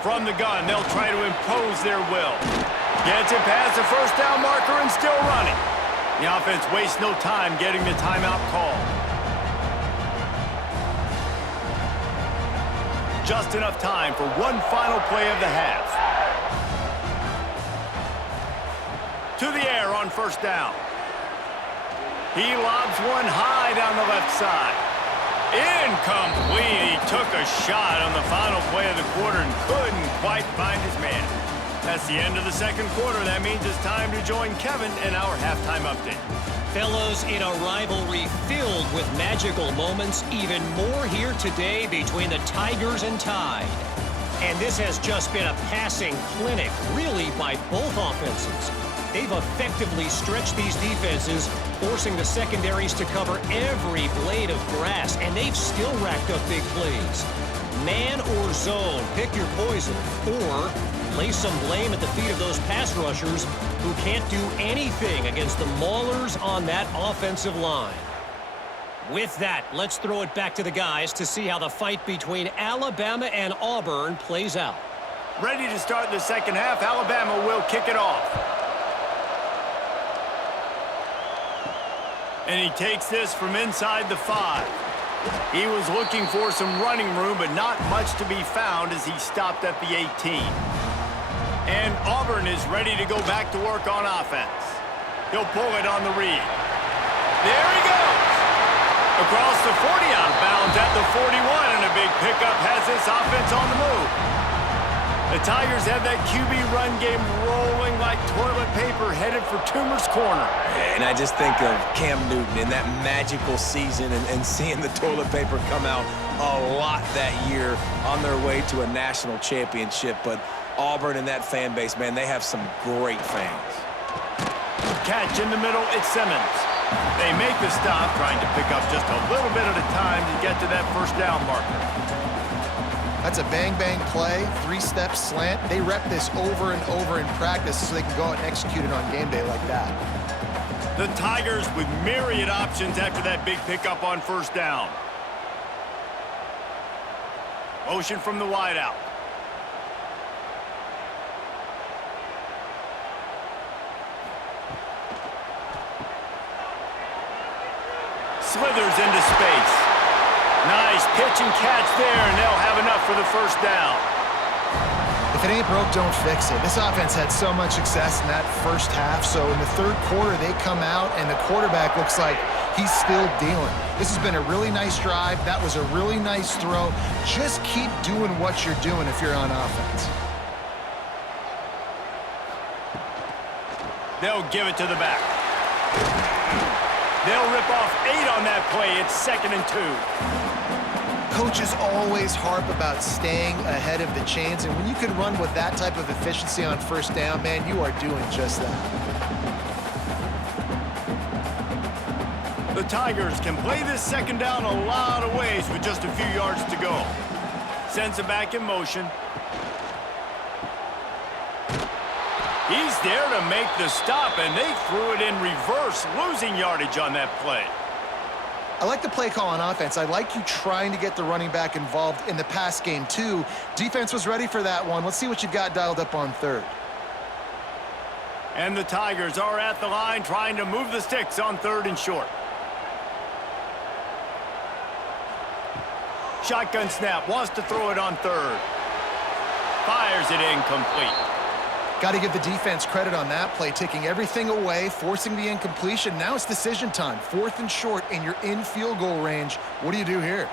From the gun, they'll try to impose their will. Gets it past the first down marker and still running. The offense wastes no time getting the timeout called. Just enough time for one final play of the half. To the air on first down. He lobs one high down the left side. Incomplete. He took a shot on the final play of the quarter and couldn't quite find his man. That's the end of the second quarter. That means it's time to join Kevin in our halftime update. Fellows, in a rivalry filled with magical moments, even more here today between the Tigers and Tide. And this has just been a passing clinic, really, by both offenses. They've effectively stretched these defenses, forcing the secondaries to cover every blade of grass, and they've still racked up big plays. Man or zone, pick your poison, or lay some blame at the feet of those pass rushers who can't do anything against the maulers on that offensive line. With that, let's throw it back to the guys to see how the fight between Alabama and Auburn plays out. Ready to start the second half. Alabama will kick it off. And he takes this from inside the 5. He was looking for some running room, but not much to be found as he stopped at the 18. And Auburn is ready to go back to work on offense. He'll pull it on the read. There he goes! Across the 40, out of bounds at the 41, and a big pickup has this offense on the move. The Tigers have that QB run game rolling like toilet paper headed for Toomer's Corner. And I just think of Cam Newton in that magical season and seeing the toilet paper come out a lot that year on their way to a national championship. But Auburn and that fan base, man, they have some great fans. Catch in the middle, it's Simmons. They make the stop, trying to pick up just a little bit at a time to get to that first down marker. That's a bang-bang play, 3-step slant. They rep this over and over in practice so they can go out and execute it on game day like that. The Tigers with myriad options after that big pickup on first down. Motion from the wideout. Slithers into space. Nice pitch and catch there, and they'll have enough for the first down. If it ain't broke, don't fix it. This offense had so much success in that first half, so in the third quarter, they come out, and the quarterback looks like he's still dealing. This has been a really nice drive. That was a really nice throw. Just keep doing what you're doing if you're on offense. They'll give it to the back. They'll rip off 8 on that play. It's 2nd and 2. Coaches always harp about staying ahead of the chains, and when you can run with that type of efficiency on first down, man, you are doing just that. The Tigers can play this second down a lot of ways with just a few yards to go. Sends it back in motion. He's there to make the stop, and they threw it in reverse, losing yardage on that play. I like the play call on offense. I like you trying to get the running back involved in the pass game, too. Defense was ready for that one. Let's see what you've got dialed up on third. And the Tigers are at the line trying to move the sticks on 3rd and short. Shotgun snap, wants to throw it on 3rd. Fires it incomplete. Got to give the defense credit on that play, taking everything away, forcing the incompletion. Now it's decision time. 4th and short, and you're in field goal range. What do you do here?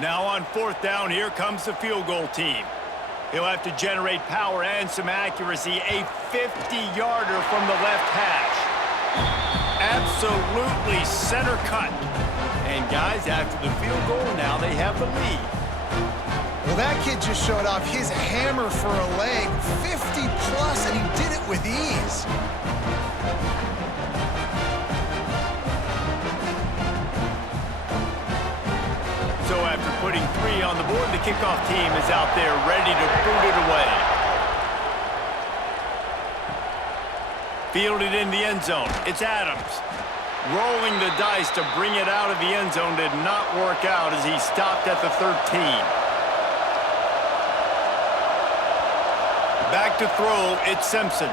Now on 4th down, here comes the field goal team. He'll have to generate power and some accuracy. A 50-yarder from the left hash. Absolutely center cut. And guys, after the field goal, now they have the lead. Well, that kid just showed off his hammer for a leg, 50-plus, and he did it with ease. So after putting 3 on the board, the kickoff team is out there ready to boot it away. Fielded in the end zone. It's Adams. Rolling the dice to bring it out of the end zone did not work out as he stopped at the 13. Back to throw, it's Simpson.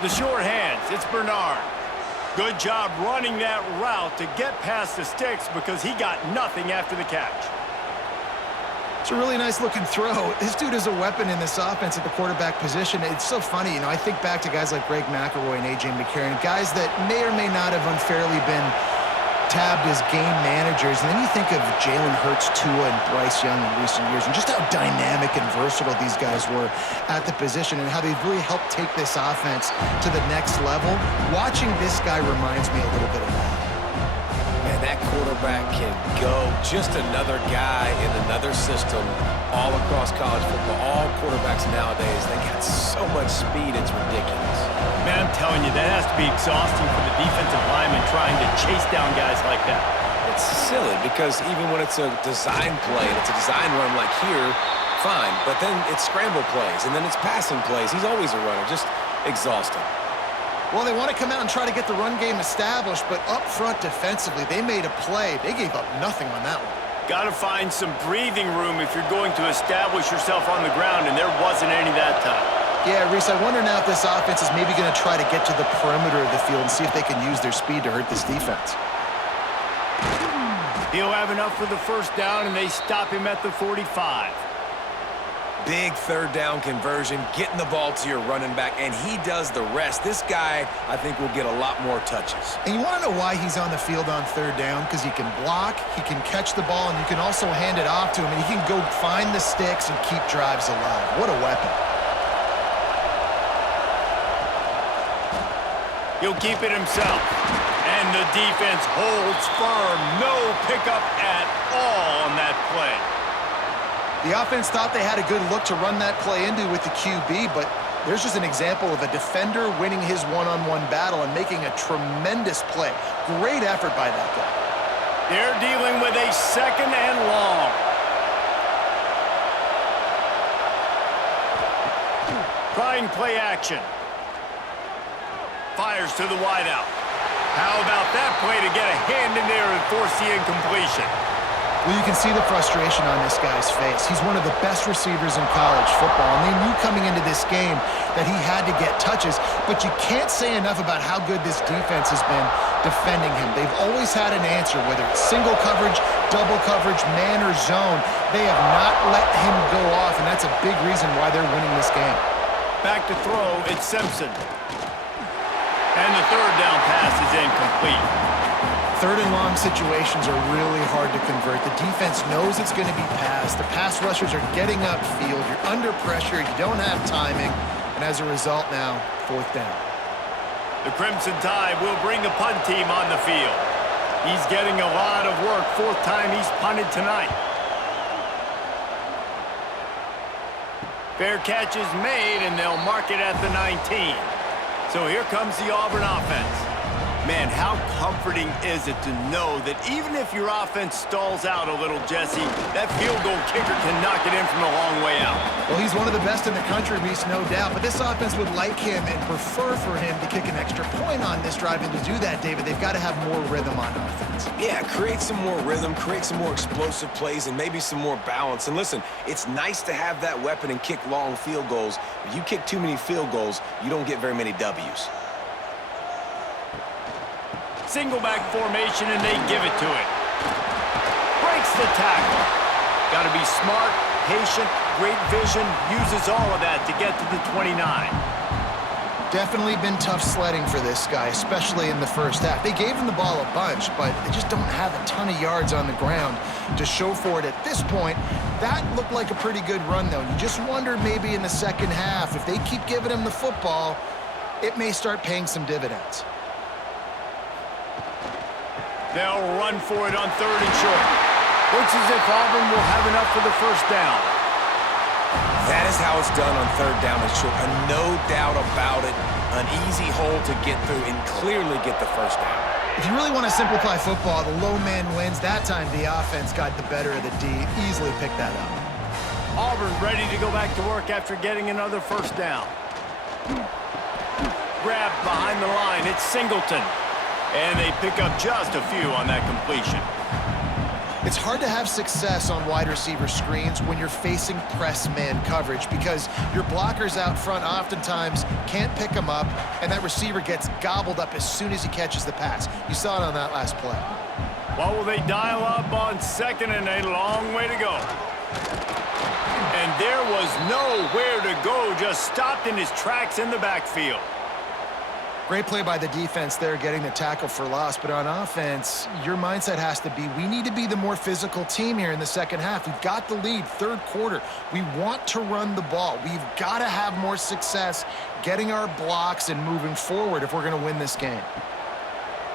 The short hands, it's Bernard. Good job running that route to get past the sticks because he got nothing after the catch. It's a really nice looking throw. This dude is a weapon in this offense at the quarterback position. It's so funny, I think back to guys like Greg McElroy and A.J. McCarron, guys that may or may not have unfairly been tabbed as game managers. And then you think of Jalen Hurts, Tua, and Bryce Young in recent years, and just how dynamic and versatile these guys were at the position and how they've really helped take this offense to the next level. Watching this guy reminds me a little bit of that. Man, that quarterback can go. Just another guy in another system all across college football. All quarterbacks nowadays, they got so much speed, it's ridiculous. Man, I'm telling you, that has to be exhausting for the defensive lineman trying to chase down guys like that. It's silly because even when it's a design play, and it's a design run like here, fine. But then it's scramble plays, and then it's passing plays. He's always a runner, just exhausting. Well, they want to come out and try to get the run game established, but up front defensively, they made a play. They gave up nothing on that one. Got to find some breathing room if you're going to establish yourself on the ground, and there wasn't any that time. Yeah, Reese, I wonder now if this offense is maybe going to try to get to the perimeter of the field and see if they can use their speed to hurt this defense. He'll have enough for the first down, and they stop him at the 45. Big third down conversion, getting the ball to your running back, and he does the rest. This guy, I think, will get a lot more touches. And you want to know why he's on the field on third down? Because he can block, he can catch the ball, and you can also hand it off to him, and he can go find the sticks and keep drives alive. What a weapon. He'll keep it himself. And the defense holds firm. No pickup at all on that play. The offense thought they had a good look to run that play into with the QB, but there's just an example of a defender winning his one-on-one battle and making a tremendous play. Great effort by that guy. They're dealing with a second and long. Trying play action. Fires to the wideout. How about that play to get a hand in there and force the incompletion? Well, you can see the frustration on this guy's face. He's one of the best receivers in college football, and they knew coming into this game that he had to get touches, but you can't say enough about how good this defense has been defending him. They've always had an answer, whether it's single coverage, double coverage, man or zone. They have not let him go off, and that's a big reason why they're winning this game. Back to throw, it's Simpson. And the third down pass is incomplete. Third and long situations are really hard to convert. The defense knows it's going to be passed. The pass rushers are getting upfield. You're under pressure. You don't have timing. And as a result now, fourth down. The Crimson Tide will bring the punt team on the field. He's getting a lot of work. Fourth time he's punted tonight. Fair catch is made, and they'll mark it at the 19. So here comes the Auburn offense. Man, how comforting is it to know that even if your offense stalls out a little, Jesse, that field goal kicker can knock it in from a long way out. Well, he's one of the best in the country, Reese, no doubt. But this offense would like him and prefer for him to kick an extra point on this drive. And to do that, David, they've got to have more rhythm on offense. Yeah, create some more rhythm, create some more explosive plays, and maybe some more balance. And listen, it's nice to have that weapon and kick long field goals. If you kick too many field goals, you don't get very many W's. Single back formation, and they give it to him. Breaks the tackle. Got to be smart, patient, great vision, uses all of that to get to the 29. Definitely been tough sledding for this guy, especially in the first half. They gave him the ball a bunch, but they just don't have a ton of yards on the ground to show for it at this point. That looked like a pretty good run, though. You just wonder maybe in the second half, if they keep giving him the football, it may start paying some dividends. They'll run for it on third and short. Looks as if Auburn will have enough for the first down. That is how it's done on third down and short. No doubt about it. An easy hole to get through and clearly get the first down. If you really want to simplify football, the low man wins. That time, the offense got the better of the D. Easily picked that up. Auburn ready to go back to work after getting another first down. Grabbed behind the line. It's Singleton. And they pick up just a few on that completion. It's hard to have success on wide receiver screens when you're facing press man coverage because your blockers out front oftentimes can't pick them up, and that receiver gets gobbled up as soon as he catches the pass. You saw it on that last play. What will they dial up on second and a long way to go? And there was nowhere to go, just stopped in his tracks in the backfield. Great play by the defense there, getting the tackle for loss. But on offense, your mindset has to be, we need to be the more physical team here in the second half. We've got the lead, third quarter. We want to run the ball. We've got to have more success getting our blocks and moving forward if we're going to win this game.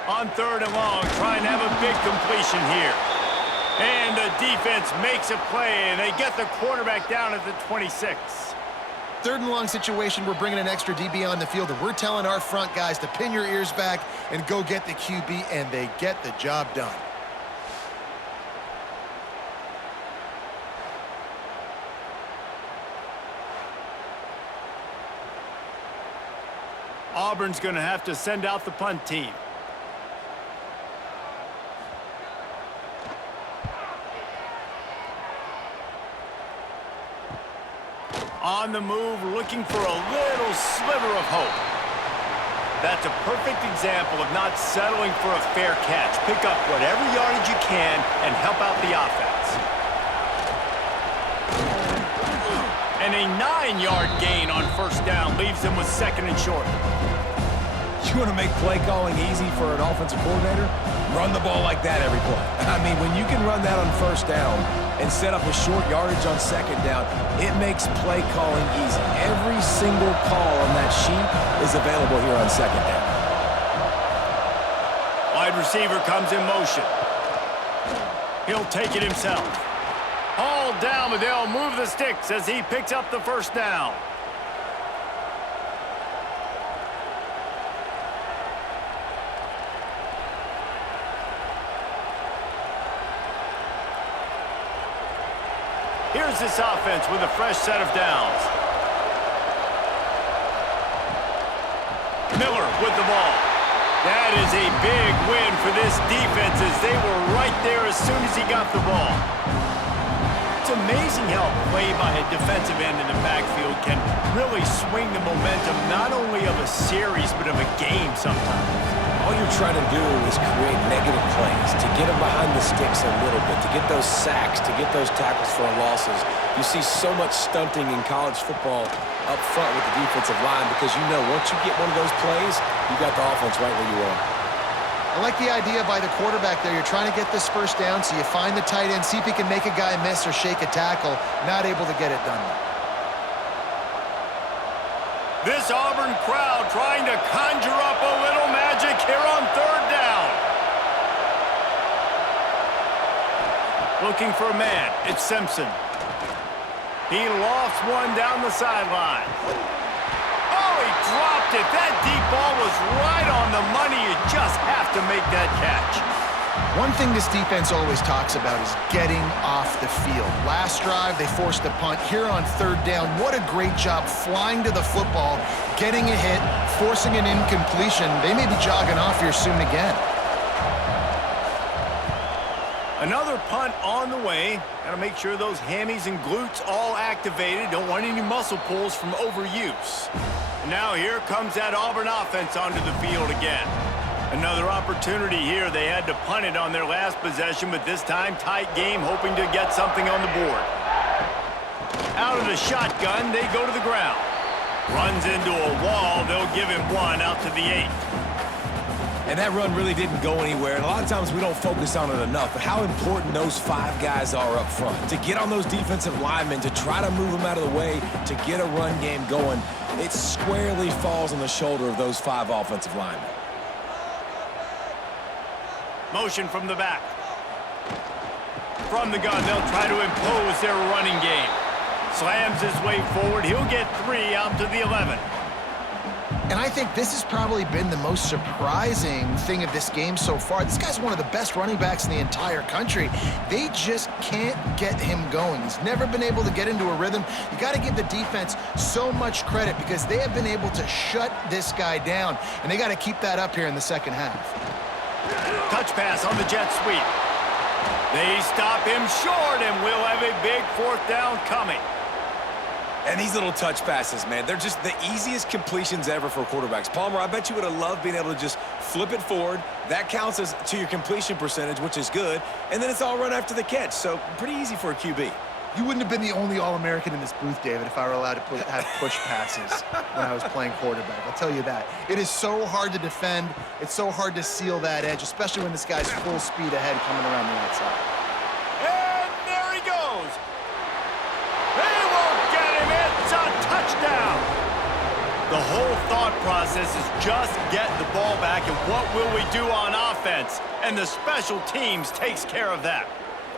On third and long, trying to have a big completion here. And the defense makes a play, and they get the quarterback down at the 26. Third and long situation, we're bringing an extra DB on the field, and we're telling our front guys to pin your ears back and go get the QB, and they get the job done. Auburn's going to have to send out the punt team. On the move, looking for a little sliver of hope. That's a perfect example of not settling for a fair catch. Pick up whatever yardage you can and help out the offense. And a 9-yard gain on first down leaves them with second and short. You want to make play calling easy for an offensive coordinator? Run the ball like that every play. I mean, when you can run that on first down and set up a short yardage on second down, it makes play calling easy. Every single call on that sheet is available here on second down. Wide receiver comes in motion. He'll take it himself. Hauled down, but they'll move the sticks as he picks up the first down. Here's this offense with a fresh set of downs. Miller with the ball. That is a big win for this defense as they were right there as soon as he got the ball. It's amazing how play by a defensive end in the backfield can really swing the momentum not only of a series but of a game sometimes. All you're trying to do is create negative plays, to get them behind the sticks a little bit, to get those sacks, to get those tackles for losses. You see so much stunting in college football up front with the defensive line because you know once you get one of those plays, you got the offense right where you are. I like the idea by the quarterback there. You're trying to get this first down, so you find the tight end, see if he can make a guy miss or shake a tackle. Not able to get it done. This Auburn crowd trying to conjure up a little magic here on third down. Looking for a man. It's Simpson. He lofts one down the sideline. Oh, he dropped it. That deep ball was right on the money. You just have to make that catch. One thing this defense always talks about is getting off the field. Last drive, they forced a punt. Here on third down, what a great job flying to the football, getting a hit, forcing an incompletion. They may be jogging off here soon again. Another punt on the way. Got to make sure those hammies and glutes all activated. Don't want any muscle pulls from overuse. And now here comes that Auburn offense onto the field again. Another opportunity here. They had to punt it on their last possession, but this time tight game, hoping to get something on the board. Out of the shotgun, they go to the ground. Runs into a wall. They'll give him one out to the 8. And that run really didn't go anywhere. And a lot of times we don't focus on it enough, but how important those 5 guys are up front. To get on those defensive linemen, to try to move them out of the way, to get a run game going, it squarely falls on the shoulder of those 5 offensive linemen. Motion from the back. From the gun, they'll try to impose their running game. Slams his way forward. He'll get 3 out to the 11. And I think this has probably been the most surprising thing of this game so far. This guy's one of the best running backs in the entire country. They just can't get him going. He's never been able to get into a rhythm. You got to give the defense so much credit because they have been able to shut this guy down, and they got to keep that up here in the second half. Touch pass on the jet sweep. They stop him short, and we'll have a big fourth down coming. And these little touch passes, man, they're just the easiest completions ever for quarterbacks. Palmer, I bet you would have loved being able to just flip it forward. That counts as to your completion percentage, which is good. And then it's all run after the catch, so pretty easy for a QB. You wouldn't have been the only All-American in this booth, David, if I were allowed to have push passes when I was playing quarterback. I'll tell you that. It is so hard to defend. It's so hard to seal that edge, especially when this guy's full speed ahead coming around the outside. And there he goes. They won't get him. It's a touchdown. The whole thought process is just get the ball back, and what will we do on offense? And the special teams takes care of that.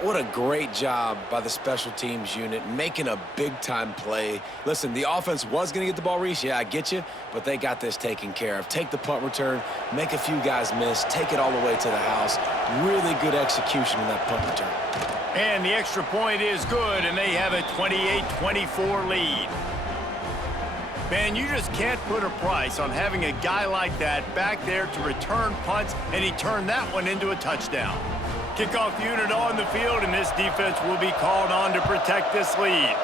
What a great job by the special teams unit, making a big-time play. Listen, the offense was going to get the ball, Reese. Yeah, I get you, but they got this taken care of. Take the punt return, make a few guys miss, take it all the way to the house. Really good execution in that punt return. And the extra point is good, and they have a 28-24 lead. Man, you just can't put a price on having a guy like that back there to return punts, and he turned that one into a touchdown. Kickoff unit on the field, and this defense will be called on to protect this lead.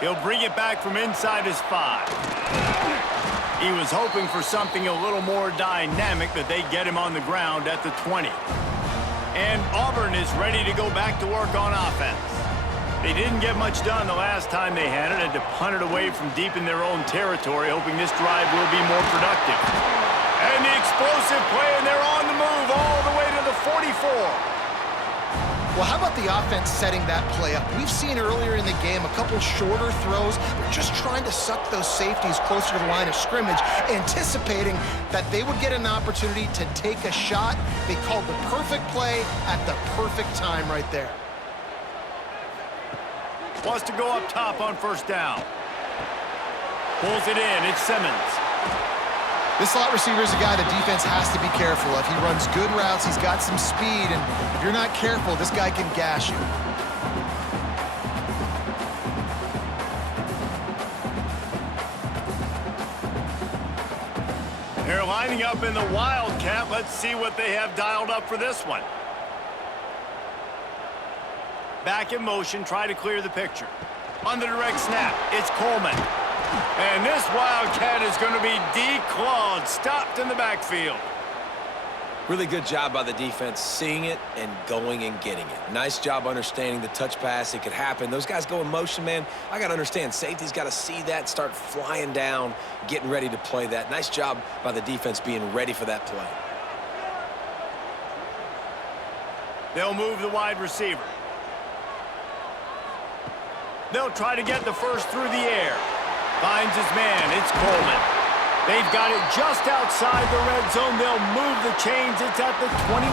He'll bring it back from inside his 5. He was hoping for something a little more dynamic, but they get him on the ground at the 20. And Auburn is ready to go back to work on offense. They didn't get much done the last time they had it, had to punt it away from deep in their own territory, hoping this drive will be more productive. And the explosive play, and they're on the move all the way to the 44. Well, how about the offense setting that play up? We've seen earlier in the game a couple shorter throws. They're just trying to suck those safeties closer to the line of scrimmage, anticipating that they would get an opportunity to take a shot. They called the perfect play at the perfect time right there. Wants to go up top on first down. Pulls it in. It's Simmons. This slot receiver is a guy the defense has to be careful of. He runs good routes. He's got some speed, and if you're not careful, this guy can gash you. They're lining up in the Wildcat. Let's see what they have dialed up for this one. Back in motion, try to clear the picture. On the direct snap, it's Coleman. And this Wildcat is going to be declawed, stopped in the backfield. Really good job by the defense seeing it and going and getting it. Nice job understanding the touch pass. It could happen. Those guys go in motion, man. I got to understand. Safety's got to see that, start flying down, getting ready to play that. Nice job by the defense being ready for that play. They'll move the wide receiver. They'll try to get the first through the air. Finds his man. It's Coleman. They've got it just outside the red zone. They'll move the chains. It's at the 21.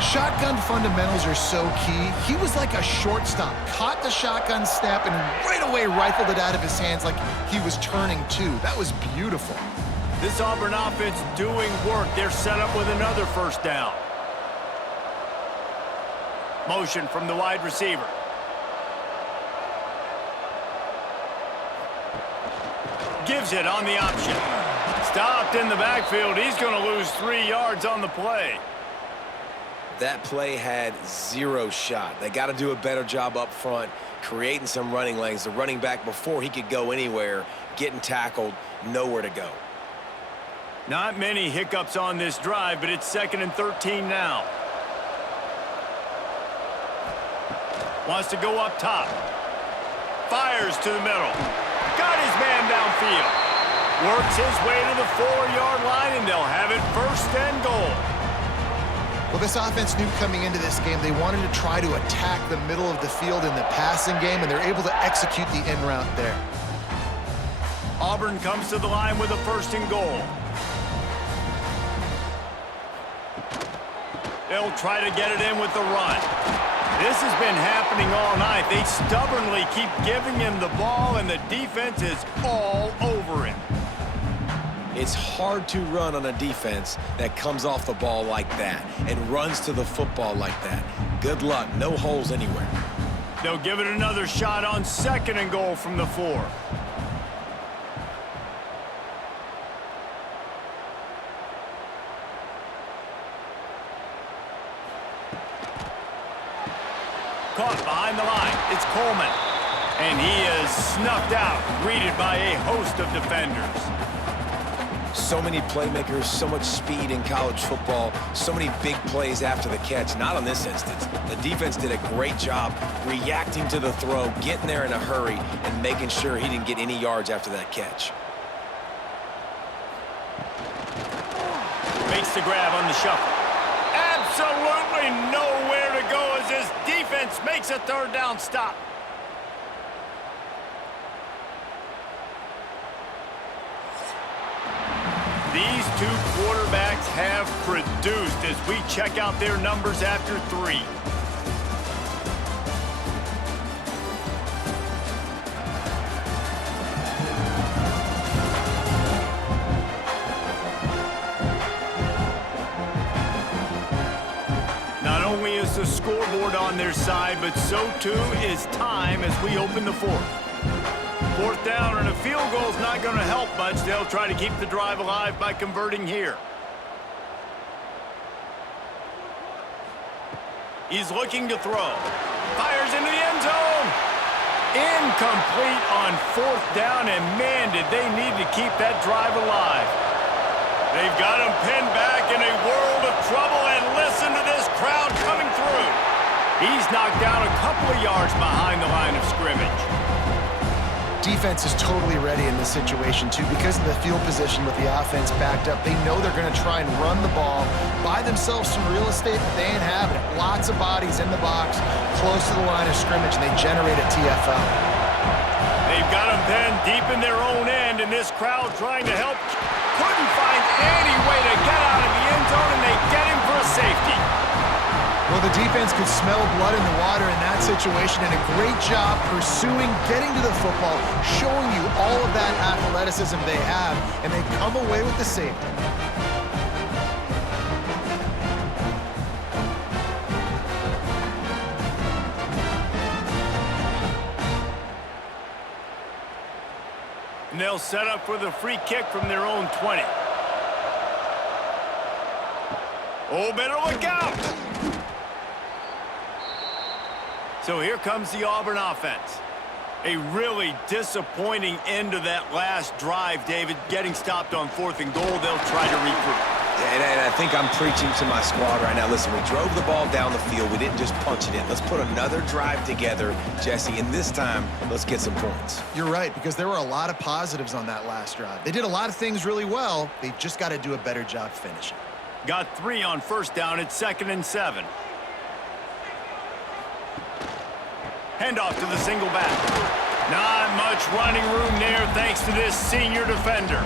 Shotgun fundamentals are so key. He was like a shortstop. Caught the shotgun snap and right away rifled it out of his hands like he was turning two. That was beautiful. This Auburn offense doing work. They're set up with another first down. Motion from the wide receiver. Gives it on the option. Stopped in the backfield. He's going to lose 3 yards on the play. That play had zero shot. They got to do a better job up front, creating some running lanes. The running back, before he could go anywhere, getting tackled, nowhere to go. Not many hiccups on this drive, but it's 2nd and 13 now. Wants to go up top. Fires to the middle. Got his man downfield. Works his way to the 4-yard line, and they'll have it 1st and goal. Well, this offense knew coming into this game they wanted to try to attack the middle of the field in the passing game, and they're able to execute the in route there. Auburn comes to the line with a 1st and goal. They'll try to get it in with the run. This has been happening all night. They stubbornly keep giving him the ball, and the defense is all over him. It's hard to run on a defense that comes off the ball like that and runs to the football like that. Good luck. No holes anywhere. They'll give it another shot on 2nd and goal from the 4. Caught behind the line. It's Coleman. And he is snuffed out, greeted by a host of defenders. So many playmakers, so much speed in college football, so many big plays after the catch. Not on this instance. The defense did a great job reacting to the throw, getting there in a hurry, and making sure he didn't get any yards after that catch. Makes the grab on the shuffle. Absolutely nowhere to go as this defense makes a 3rd down stop. These two quarterbacks have produced as we check out their numbers after 3. Not only is the scoreboard on their side, but so too is time as we open the 4th. 4th down, and a field goal is not going to help much. They'll try to keep the drive alive by converting here. He's looking to throw. Fires into the end zone. Incomplete on 4th down, and man, did they need to keep that drive alive. They've got him pinned back in a world of trouble, and listen to this crowd coming through. He's knocked down a couple of yards behind the line of scrimmage. Defense is totally ready in this situation, too, because of the field position with the offense backed up. They know they're going to try and run the ball, buy themselves some real estate that they inhabit. Lots of bodies in the box, close to the line of scrimmage, and they generate a TFL. They've got them pinned deep in their own end, and this crowd trying to help. Couldn't find any way to get out of the end zone, and they get him for a safety. Well, the defense could smell blood in the water in that situation, and a great job pursuing, getting to the football, showing you all of that athleticism they have, and they come away with the safety. And they'll set up for the free kick from their own 20. Oh, better look out! So here comes the Auburn offense. A really disappointing end to that last drive, David. Getting stopped on 4th and goal, they'll try to regroup. And I think I'm preaching to my squad right now. Listen, we drove the ball down the field. We didn't just punch it in. Let's put another drive together, Jesse, and this time, let's get some points. You're right, because there were a lot of positives on that last drive. They did a lot of things really well. They've just got to do a better job finishing. Got 3 on 1st down. It's 2nd and 7. Handoff to the single back. Not much running room there thanks to this senior defender.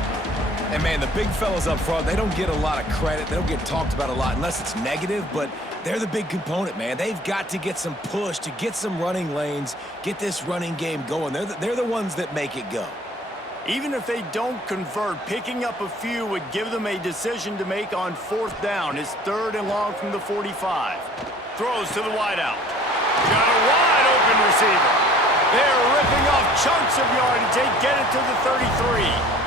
And, man, the big fellas up front, they don't get a lot of credit. They don't get talked about a lot unless it's negative, but they're the big component, man. They've got to get some push, to get some running lanes, get this running game going. They're the ones that make it go. Even if they don't convert, picking up a few would give them a decision to make on 4th down. It's 3rd and long from the 45. Throws to the wideout. Got a wide open receiver. They're ripping off chunks of yardage. They get it to the 33.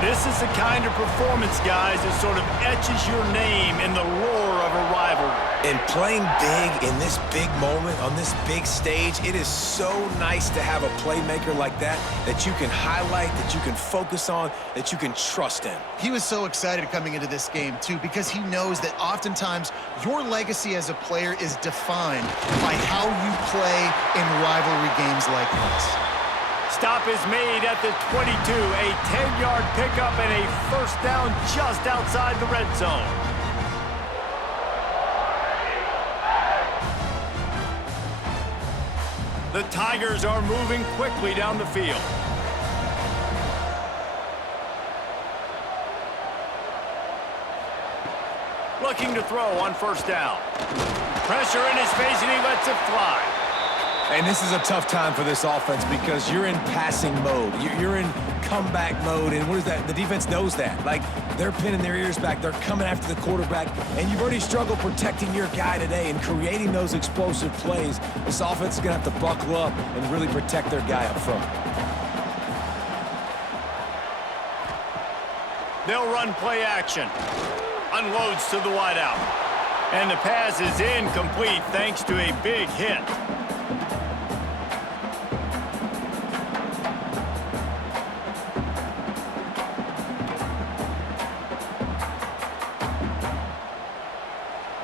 This is the kind of performance, guys, that sort of etches your name in the lore of a rivalry. And playing big in this big moment, on this big stage, it is so nice to have a playmaker like that you can highlight, that you can focus on, that you can trust in. He was so excited coming into this game, too, because he knows that oftentimes your legacy as a player is defined by how you play in rivalry games like this. Stop is made at the 22. A 10-yard pickup and a 1st down just outside the red zone. The Tigers are moving quickly down the field. Looking to throw on 1st down. Pressure in his face, and he lets it fly. And this is a tough time for this offense because you're in passing mode. You're in comeback mode, and what is that? The defense knows that. Like, they're pinning their ears back. They're coming after the quarterback, and you've already struggled protecting your guy today and creating those explosive plays. This offense is going to have to buckle up and really protect their guy up front. They'll run play action. Unloads to the wideout. And the pass is incomplete thanks to a big hit.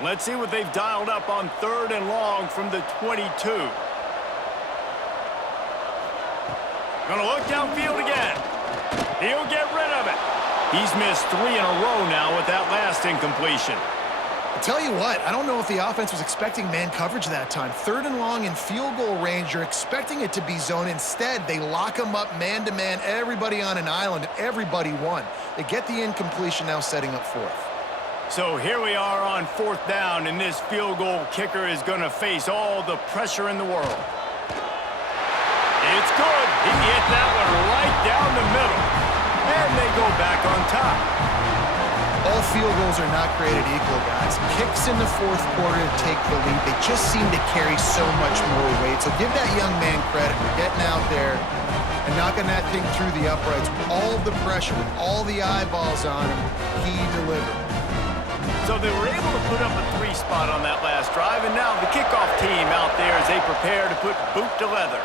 Let's see what they've dialed up on 3rd and long from the 22. Gonna look downfield again. He'll get rid of it. He's missed 3 in a row now with that last incompletion. I'll tell you what, I don't know if the offense was expecting man coverage that time. 3rd and long in field goal range, you're expecting it to be zone. Instead, they lock them up man-to-man, everybody on an island, and everybody won. They get the incompletion now, setting up 4th. So here we are on 4th down, and this field goal kicker is going to face all the pressure in the world. It's good. He hit that one right down the middle. And they go back on top. All field goals are not created equal, guys. Kicks in the 4th quarter to take the lead. They just seem to carry so much more weight. So give that young man credit for getting out there and knocking that thing through the uprights with all the pressure, with all the eyeballs on him. He delivered. So they were able to put up a 3 spot on that last drive, and now the kickoff team out there as they prepare to put boot to leather.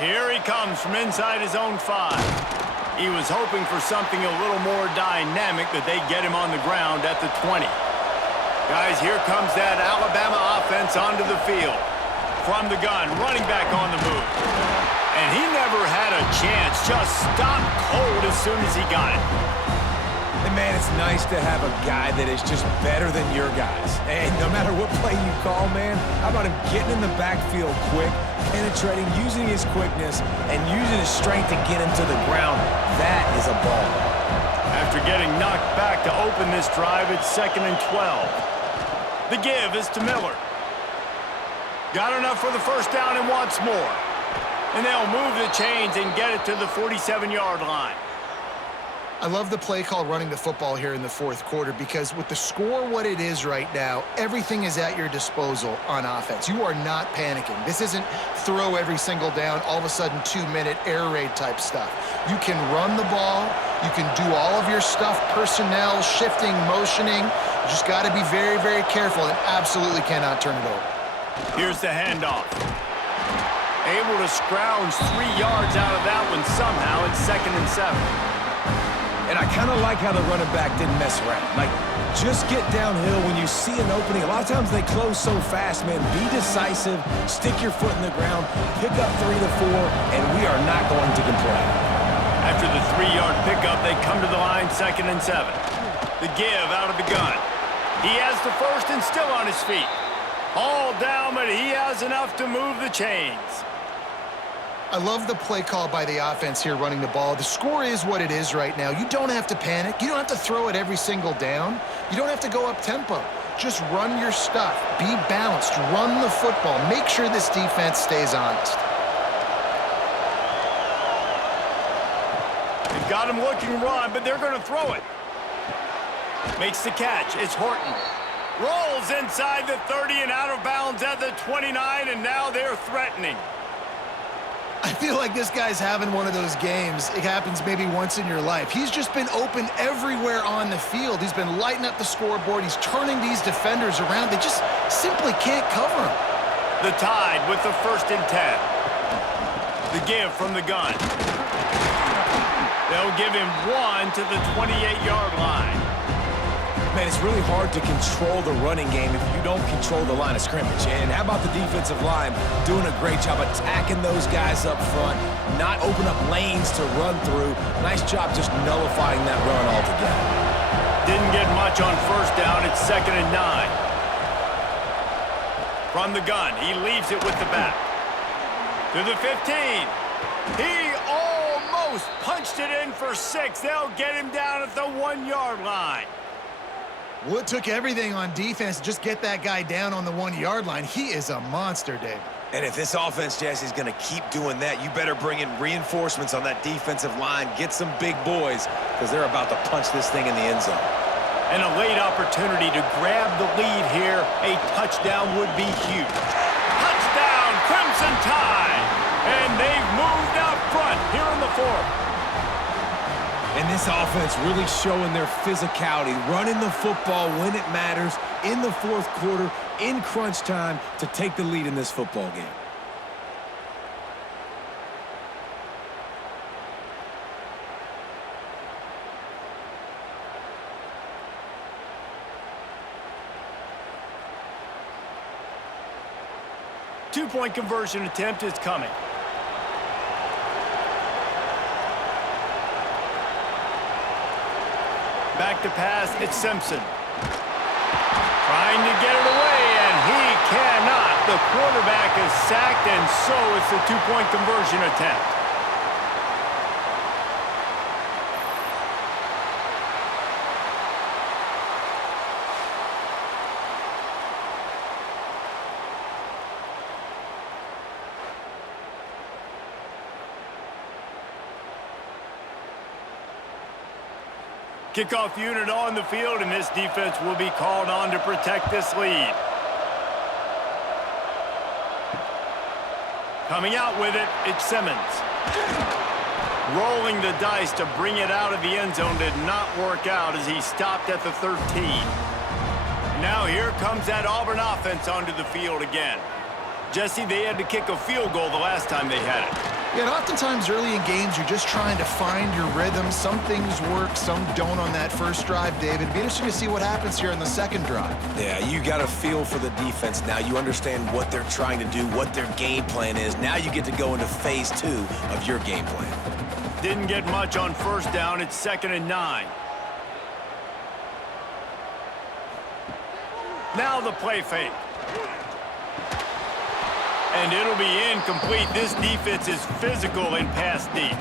Here he comes from inside his own 5. He was hoping for something a little more dynamic, that they get him on the ground at the 20. Guys, here comes that Alabama offense onto the field. From the gun, running back on the move. And he never had a chance, just stopped cold as soon as he got it. And, man, it's nice to have a guy that is just better than your guys. And no matter what play you call, man, how about him getting in the backfield quick, penetrating, using his quickness, and using his strength to get him to the ground? That is a ball. After getting knocked back to open this drive, it's 2nd and 12. The give is to Miller. Got enough for the 1st down and wants more. And they'll move the chains and get it to the 47-yard line. I love the play call running the football here in the 4th quarter, because with the score what it is right now, everything is at your disposal on offense. You are not panicking. This isn't throw every single down, all of a sudden 2-minute air raid type stuff. You can run the ball. You can do all of your stuff, personnel, shifting, motioning. You just got to be very, very careful and absolutely cannot turn it over. Here's the handoff. Able to scrounge 3 yards out of that one somehow. It's 2nd and 7. And I kind of like how the running back didn't mess around. Like, just get downhill when you see an opening. A lot of times they close so fast, man. Be decisive, stick your foot in the ground, pick up 3 to 4, and we are not going to complain. After the 3-yard pickup, they come to the line, 2nd and 7. The give out of the gun. He has the 1st and still on his feet. All down, but he has enough to move the chains. I love the play call by the offense here running the ball. The score is what it is right now. You don't have to panic. You don't have to throw it every single down. You don't have to go up tempo. Just run your stuff. Be balanced. Run the football. Make sure this defense stays honest. They've got him looking run, but they're going to throw it. Makes the catch. It's Horton. Rolls inside the 30 and out of bounds at the 29, and now they're threatening. I feel like this guy's having one of those games. It happens maybe once in your life. He's just been open everywhere on the field. He's been lighting up the scoreboard. He's turning these defenders around. They just simply can't cover him. The Tide with the 1st and 10. The give from the gun. They'll give him 1 to the 28-yard line. Man, it's really hard to control the running game if you don't control the line of scrimmage. And how about the defensive line doing a great job attacking those guys up front, not open up lanes to run through. Nice job just nullifying that run altogether. Didn't get much on 1st down. It's 2nd and 9. From the gun, he leaves it with the back. To the 15. He almost punched it in for 6. They'll get him down at the 1-yard line. Well, it took everything on defense to just get that guy down on the 1-yard line. He is a monster, David. And if this offense, Jesse, is going to keep doing that, you better bring in reinforcements on that defensive line. Get some big boys, because they're about to punch this thing in the end zone. And a late opportunity to grab the lead here. A touchdown would be huge. Touchdown, Crimson Tide! And they've moved out front here in the fourth. And this offense really showing their physicality, running the football when it matters, in the fourth quarter, in crunch time, to take the lead in this football game. Two-point conversion attempt is coming. Back to pass, it's Simpson. Trying to get it away, and he cannot. The quarterback is sacked, and so it's the two-point conversion attempt. Kickoff unit on the field, and this defense will be called on to protect this lead. Coming out with it, it's Simmons. Rolling the dice to bring it out of the end zone did not work out as he stopped at the 13. Now here comes that Auburn offense onto the field again. Jesse, they had to kick a field goal the last time they had it. Yeah, and oftentimes early in games, you're just trying to find your rhythm. Some things work, some don't on that first drive, David. It'd be interesting to see what happens here in the second drive. Yeah, you got a feel for the defense now. You understand what they're trying to do, what their game plan is. Now you get to go into phase 2 of your game plan. Didn't get much on first down. It's 2nd and 9. Now the play fake. And it'll be incomplete. This defense is physical in pass deep.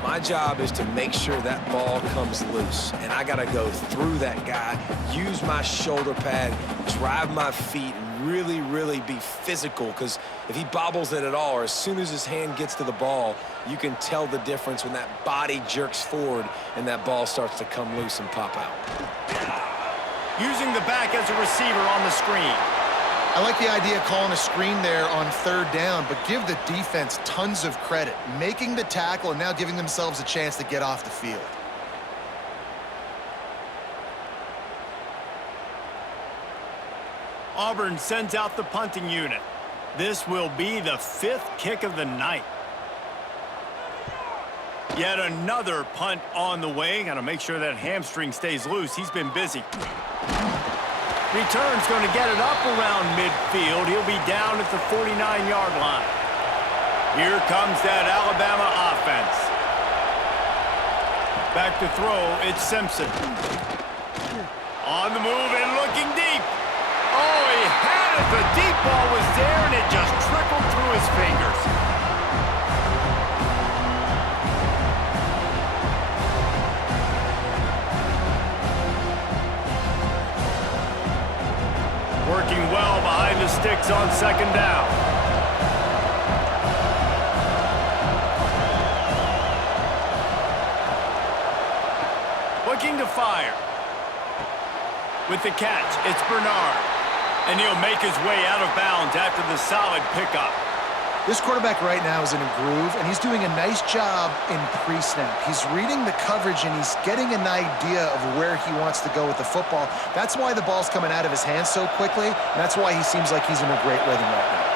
My job is to make sure that ball comes loose. And I got to go through that guy, use my shoulder pad, drive my feet, and really, really be physical. Because if he bobbles it at all, or as soon as his hand gets to the ball, you can tell the difference when that body jerks forward and that ball starts to come loose and pop out. Using the back as a receiver on the screen. I like the idea of calling a screen there on third down, but give the defense tons of credit. Making the tackle and now giving themselves a chance to get off the field. Auburn sends out the punting unit. This will be the 5th kick of the night. Yet another punt on the way. Got to make sure that hamstring stays loose. He's been busy. Return's going to get it up around midfield. He'll be down at the 49-yard line. Here comes that Alabama offense. Back to throw, it's Simpson. On the move and looking deep. Oh, he had it. The deep ball was there, and it just trickled through his fingers. Working well behind the sticks on 2nd down. Looking to fire. With the catch, it's Bernard. And he'll make his way out of bounds after the solid pickup. This quarterback right now is in a groove, and he's doing a nice job in pre-snap. He's reading the coverage, and he's getting an idea of where he wants to go with the football. That's why the ball's coming out of his hands so quickly, and that's why he seems like he's in a great rhythm right now.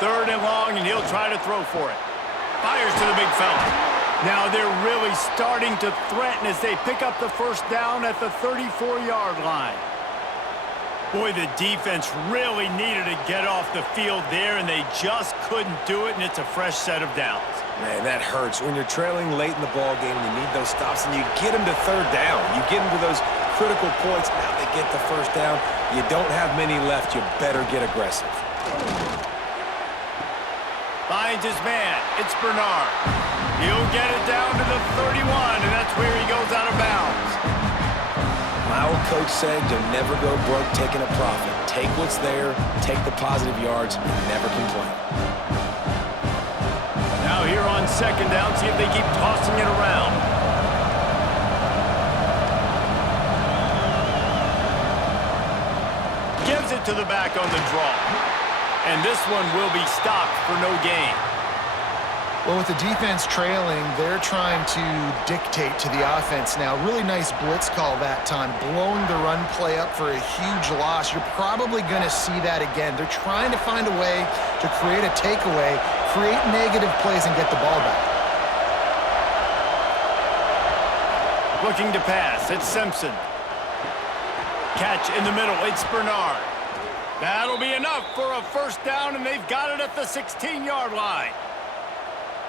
Third and long, and he'll try to throw for it. Fires to the big fella. Now they're really starting to threaten as they pick up the first down at the 34-yard line. Boy, the defense really needed to get off the field there, and they just couldn't do it, and it's a fresh set of downs. Man, that hurts. When you're trailing late in the ball game, you need those stops, and you get them to third down. You get them to those critical points. Now they get the first down. You don't have many left. You better get aggressive. By finds his man. It's Bernard. He'll get it down to the 31, and that's where he goes out of bounds. My old coach said you'll never go broke taking a profit. Take what's there, take the positive yards, and never complain. Now here on second down, see if they keep tossing it around. Gives it to the back on the draw. And this one will be stopped for no gain. Well, with the defense trailing, they're trying to dictate to the offense now. Really nice blitz call that time, blowing the run play up for a huge loss. You're probably going to see that again. They're trying to find a way to create a takeaway, create negative plays, and get the ball back. Looking to pass, it's Simpson. Catch in the middle, it's Bernard. That'll be enough for a first down, and they've got it at the 16-yard line.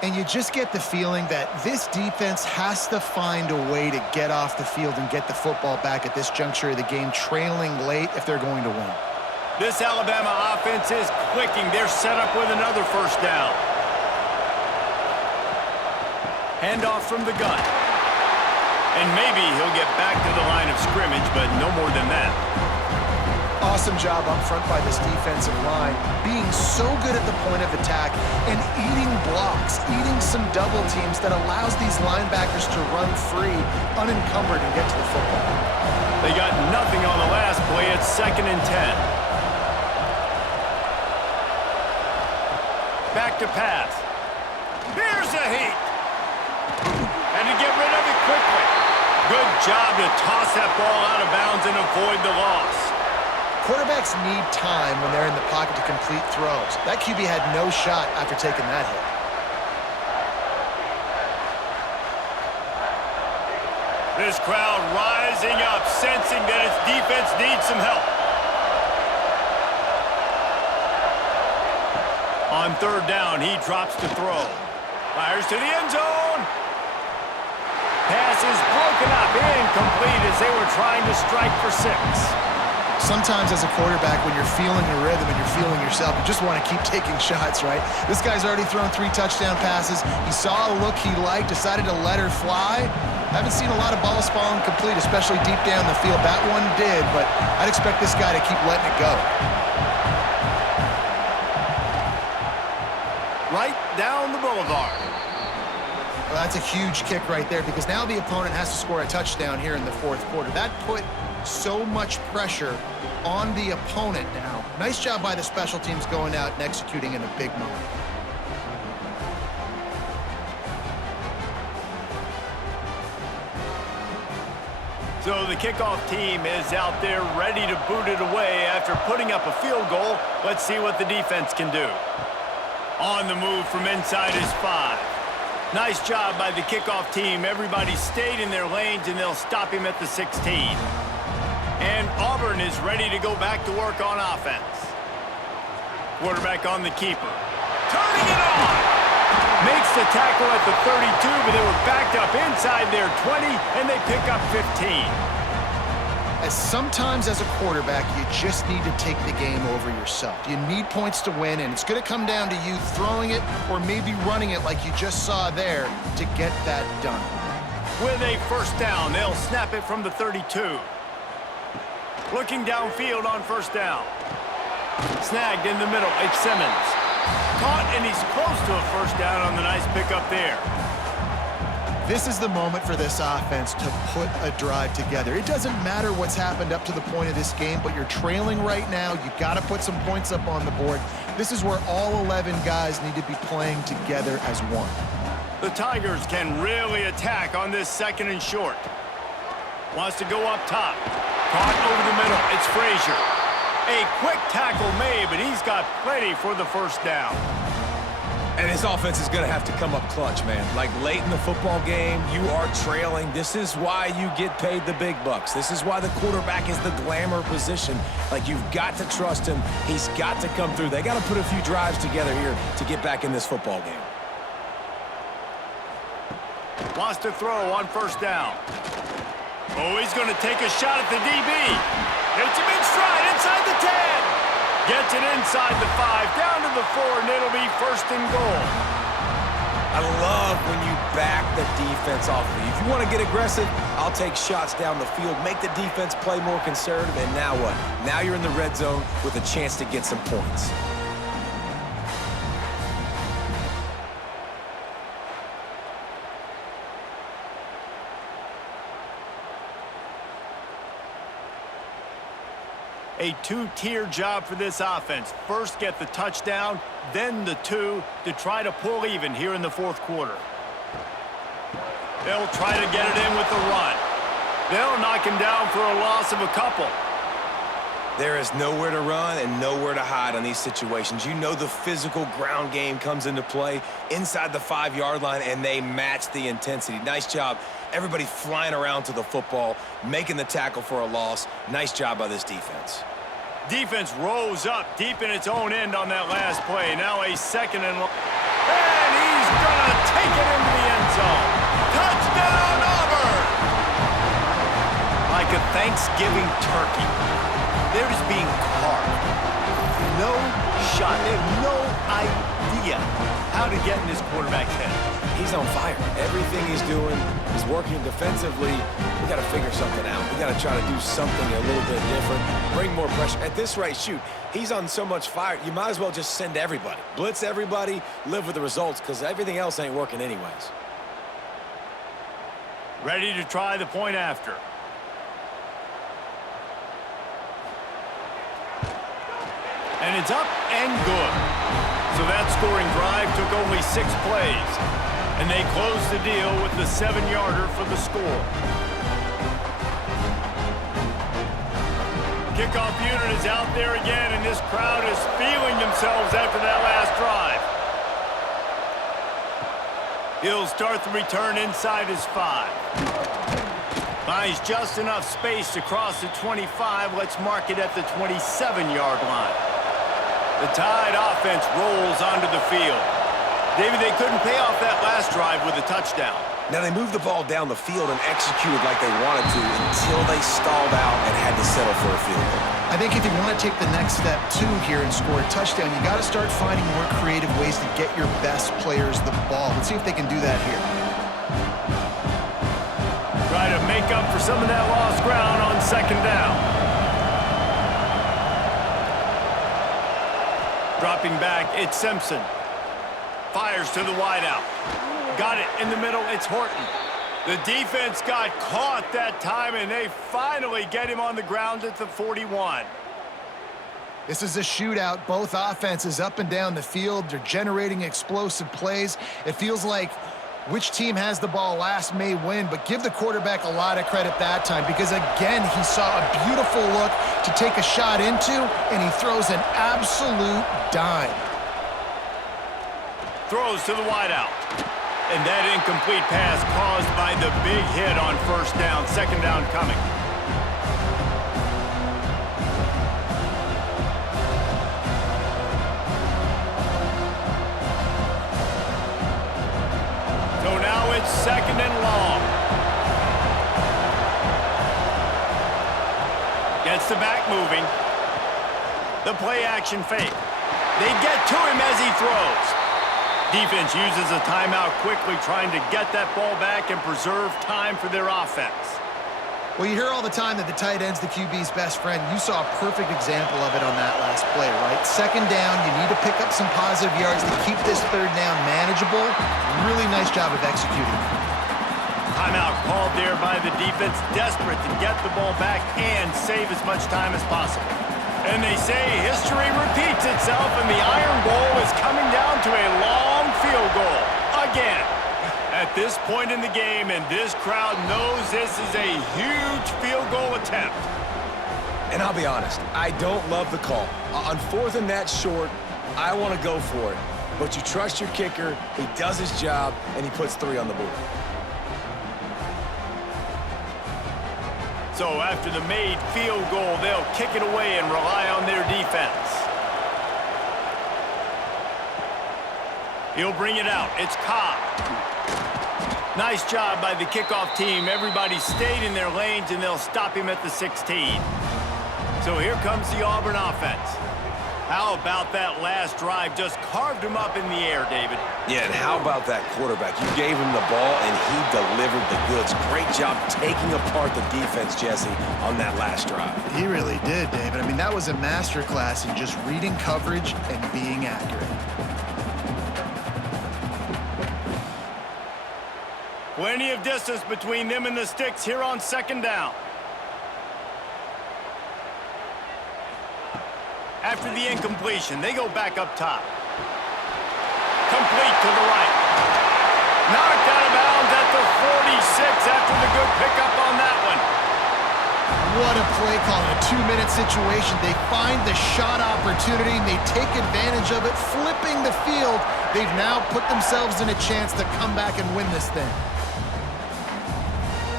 And you just get the feeling that this defense has to find a way to get off the field and get the football back at this juncture of the game, trailing late if they're going to win. This Alabama offense is clicking. They're set up with another first down. Handoff from the gun. And maybe he'll get back to the line of scrimmage, but no more than that. Awesome job up front by this defensive line, being so good at the point of attack and eating blocks, eating some double teams that allows these linebackers to run free, unencumbered, and get to the football. They got nothing on the last play. It's 2nd and 10. Back to pass. Here's a heat. And to get rid of it quickly. Good job to toss that ball out of bounds and avoid the loss. Quarterbacks need time when they're in the pocket to complete throws. That QB had no shot after taking that hit. This crowd rising up, sensing that its defense needs some help. On 3rd down, he drops to throw. Fires to the end zone. Pass is broken up, incomplete as they were trying to strike for 6. Sometimes as a quarterback, when you're feeling the rhythm and you're feeling yourself, you just want to keep taking shots, right? This guy's already thrown 3 touchdown passes. He saw a look he liked, decided to let her fly. Haven't seen a lot of balls falling complete, especially deep down the field. That one did, but I'd expect this guy to keep letting it go. Right down the boulevard. Well, that's a huge kick right there because now the opponent has to score a touchdown here in the 4th quarter. That put so much pressure on the opponent now. Nice job by the special teams going out and executing in a big moment. So the kickoff team is out there ready to boot it away after putting up a field goal. Let's see what the defense can do. On the move from inside is 5. Nice job by the kickoff team. Everybody stayed in their lanes, and they'll stop him at the 16. And Auburn is ready to go back to work on offense. Quarterback on the keeper. Turning it on! Makes the tackle at the 32, but they were backed up inside their 20, and they pick up 15. As sometimes as a quarterback, you just need to take the game over yourself. You need points to win, and it's going to come down to you throwing it or maybe running it like you just saw there to get that done. With a first down, they'll snap it from the 32. Looking downfield on first down. Snagged in the middle, it's Simmons. Caught, and he's close to a first down on the nice pickup there. This is the moment for this offense to put a drive together. It doesn't matter what's happened up to the point of this game, but you're trailing right now. You got to put some points up on the board. This is where all 11 guys need to be playing together as one. The Tigers can really attack on this 2nd and short. Wants to go up top. Caught over the middle. It's Frazier. A quick tackle made, but he's got plenty for the first down. And his offense is going to have to come up clutch, man. Like late in the football game, you are trailing. This is why you get paid the big bucks. This is why the quarterback is the glamour position. Like, you've got to trust him. He's got to come through. They got to put a few drives together here to get back in this football game. Wants to throw on first down. Oh, he's going to take a shot at the DB. Hits him in stride inside the 10. Gets gets it inside the 5, down to the 4, and it'll be 1st and goal. I love when you back the defense off of you. If you want to get aggressive, I'll take shots down the field, make the defense play more conservative, and now what? Now you're in the red zone with a chance to get some points. A two-tier job for this offense. First, get the touchdown, then the 2 to try to pull even here in the 4th quarter. They'll try to get it in with the run. They'll knock him down for a loss of a couple. There is nowhere to run and nowhere to hide on these situations. You know the physical ground game comes into play inside the 5-yard line, and they match the intensity. Nice job. Everybody flying around to the football, making the tackle for a loss. Nice job by this defense. Defense rose up deep in its own end on that last play. Now a 2nd and long. And he's going to take it into the end zone. Touchdown, Auburn! Like a Thanksgiving turkey. They're just being carved. No shot. They have no idea how to get in this quarterback's head. He's on fire. Everything he's doing is working defensively. We got to figure something out. We got to try to do something a little bit different, bring more pressure. At this rate, shoot, he's on so much fire, you might as well just send everybody. Blitz everybody, live with the results, because everything else ain't working anyways. Ready to try the point after. And it's up and good. So that scoring drive took only 6 plays. And they closed the deal with the 7-yarder for the score. Kickoff unit is out there again, and this crowd is feeling themselves after that last drive. He'll start the return inside his 5. Finds just enough space to cross the 25. Let's mark it at the 27-yard line. The Tide offense rolls onto the field. David, they couldn't pay off that last drive with a touchdown. Now, they moved the ball down the field and executed like they wanted to until they stalled out and had to settle for a field goal. I think if you want to take the next step, too, here and score a touchdown, you got to start finding more creative ways to get your best players the ball. Let's see if they can do that here. Try to make up for some of that lost ground on 2nd down. Dropping back, it's Simpson. Fires to the wideout. Got it in the middle, it's Horton. The defense got caught that time, and they finally get him on the ground at the 41. This is a shootout. Both offenses up and down the field. They're generating explosive plays. It feels like which team has the ball last may win, but give the quarterback a lot of credit that time because, again, he saw a beautiful look to take a shot into, and he throws an absolute dime. Throws to the wideout. And that incomplete pass caused by the big hit on 1st down. 2nd down coming. So now it's 2nd and long. Gets the back moving. The play action fake. They get to him as he throws. Defense uses a timeout quickly, trying to get that ball back and preserve time for their offense. Well, you hear all the time that the tight end's the QB's best friend. You saw a perfect example of it on that last play, right? 2nd down, you need to pick up some positive yards to keep this 3rd down manageable. Really nice job of executing. Timeout called there by the defense, desperate to get the ball back and save as much time as possible. And they say history repeats itself, and the Iron Bowl is coming down to a long field goal again. At this point in the game, and this crowd knows this is a huge field goal attempt. And I'll be honest, I don't love the call. On 4th and that short, I want to go for it. But you trust your kicker, he does his job, and he puts 3 on the board. So after the made field goal, they'll kick it away and rely on their defense. He'll bring it out. It's Cobb. Nice job by the kickoff team. Everybody stayed in their lanes, and they'll stop him at the 16. So here comes the Auburn offense. How about that last drive? Just carved him up in the air, David. Yeah, and how about that quarterback? You gave him the ball, and he delivered the goods. Great job taking apart the defense, Jesse, on that last drive. He really did, David. I mean, that was a masterclass in just reading coverage and being accurate. Plenty of distance between them and the sticks here on second down. After the incompletion, they go back up top. Complete to the right. Knocked out of bounds at the 46 after the good pickup on that one. What a play call in a 2-minute situation. They find the shot opportunity, and they take advantage of it, flipping the field. They've now put themselves in a chance to come back and win this thing.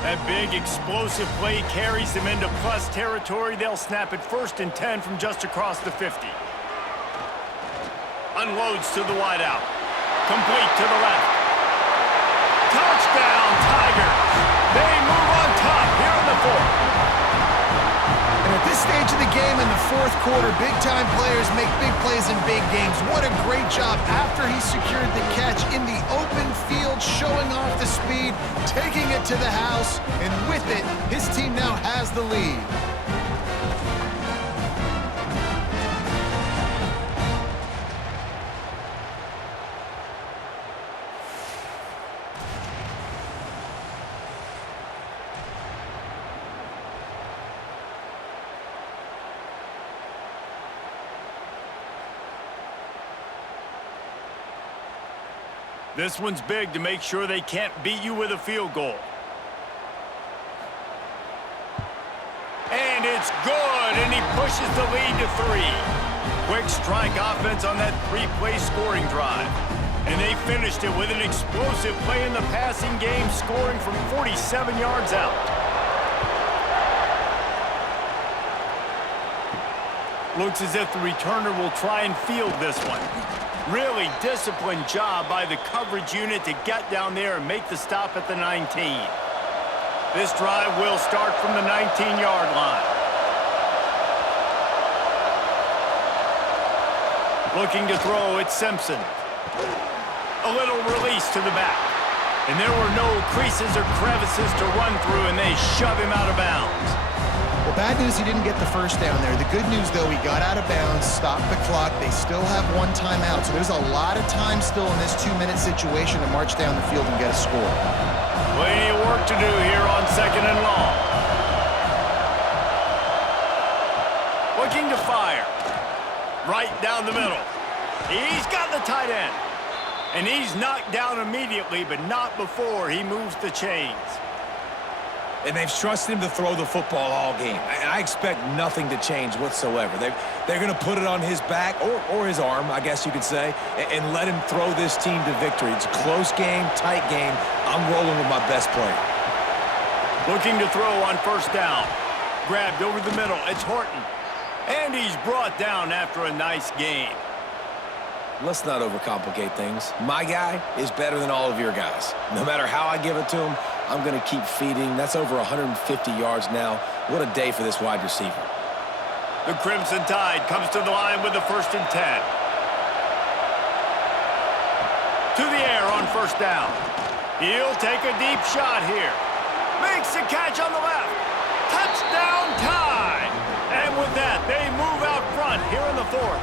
That big, explosive play carries them into plus territory. They'll snap it 1st and 10 from just across the 50. Unloads to the wideout. Complete to the left. Touchdown, Tigers. They move on top here in the 4th. And at this stage of the game in the 4th quarter, big-time players make big plays in big games. What a great job after he secured the catch in the open field, showing off the speed, taking it to the house, and with it, his team now has the lead. This one's big to make sure they can't beat you with a field goal. And it's good, and he pushes the lead to 3. Quick strike offense on that 3-play scoring drive. And they finished it with an explosive play in the passing game, scoring from 47 yards out. Looks as if the returner will try and field this one. Really disciplined job by the coverage unit to get down there and make the stop at the 19. This drive will start from the 19-yard line. Looking to throw, it's Simpson. A little release to the back. And there were no creases or crevices to run through, and they shove him out of bounds. Well, bad news, he didn't get the first down there. The good news, though, he got out of bounds, stopped the clock. They still have 1 timeout, so there's a lot of time still in this 2-minute situation to march down the field and get a score. Plenty of work to do here on 2nd and long. Looking to fire. Right down the middle. He's got the tight end. And he's knocked down immediately, but not before he moves the chains. And they've trusted him to throw the football all game. And I expect nothing to change whatsoever. They're going to put it on his back, or his arm, I guess you could say, and let him throw this team to victory. It's a close game, tight game. I'm rolling with my best player. Looking to throw on 1st down. Grabbed over the middle. It's Horton. And he's brought down after a nice gain. Let's not overcomplicate things. My guy is better than all of your guys. No matter how I give it to him, I'm going to keep feeding. That's over 150 yards now. What a day for this wide receiver. The Crimson Tide comes to the line with the 1st and 10. To the air on 1st down. He'll take a deep shot here. Makes the catch on the left. Touchdown Tide! And with that, they move out front here in the 4th.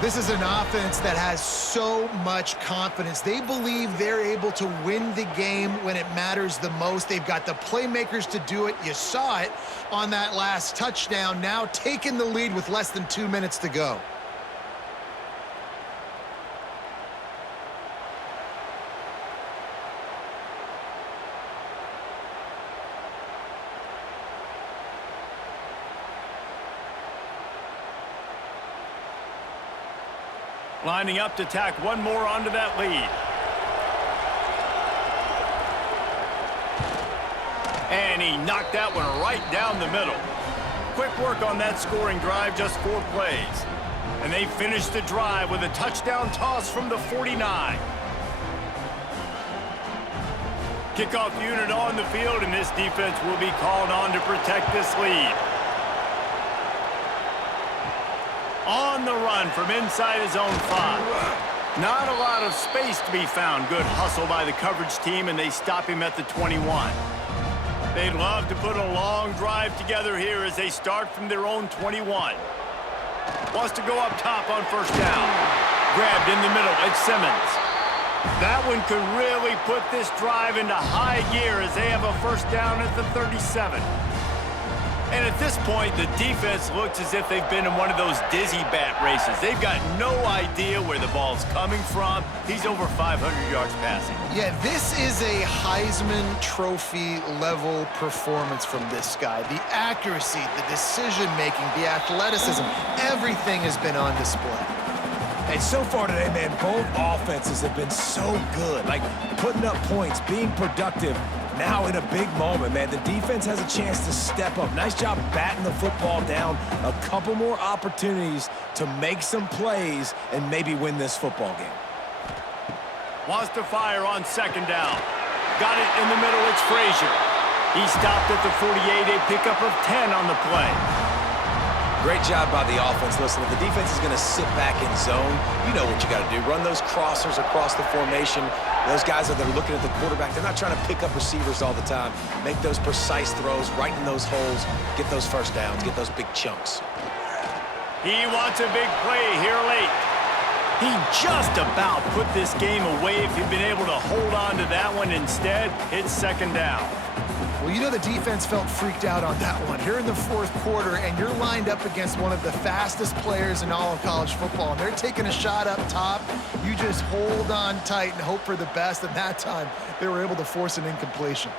This is an offense that has so much confidence. They believe they're able to win the game when it matters the most. They've got the playmakers to do it. You saw it on that last touchdown, now taking the lead with less than 2 minutes to go. Lining up to tack one more onto that lead. And he knocked that one right down the middle. Quick work on that scoring drive, just 4 plays. And they finished the drive with a touchdown toss from the 49. Kickoff unit on the field, and this defense will be called on to protect this lead. On the run from inside his own 5. Not a lot of space to be found. Good hustle by the coverage team, and they stop him at the 21. They'd love to put a long drive together here as they start from their own 21. Wants to go up top on first down. Grabbed in the middle. It's Simmons. That one could really put this drive into high gear as they have a first down at the 37. And at this point, the defense looks as if they've been in one of those dizzy bat races. They've got no idea where the ball's coming from. He's over 500 yards passing. Yeah, this is a Heisman Trophy level performance from this guy. The accuracy, the decision-making, the athleticism, everything has been on display. And so far today, man, both offenses have been so good. Like, putting up points, being productive. Now in a big moment, man, the defense has a chance to step up. Nice job batting the football down. A couple more opportunities to make some plays and maybe win this football game. Wants to fire on second down. Got it in the middle. It's Frazier. He stopped at the 48, a pickup of 10 on the play. Great job by the offense. Listen, if the defense is going to sit back in zone, you know what you got to do. Run those crossers across the formation. Those guys that are looking at the quarterback, they're not trying to pick up receivers all the time. Make those precise throws right in those holes. Get those first downs. Get those big chunks. He wants a big play here late. He just about put this game away if he'd been able to hold on to that one. Instead, it's second down. Well, you know the defense felt freaked out on that one. You're in the fourth quarter, and you're lined up against one of the fastest players in all of college football. And they're taking a shot up top. You just hold on tight and hope for the best. And that time, they were able to force an incompletion.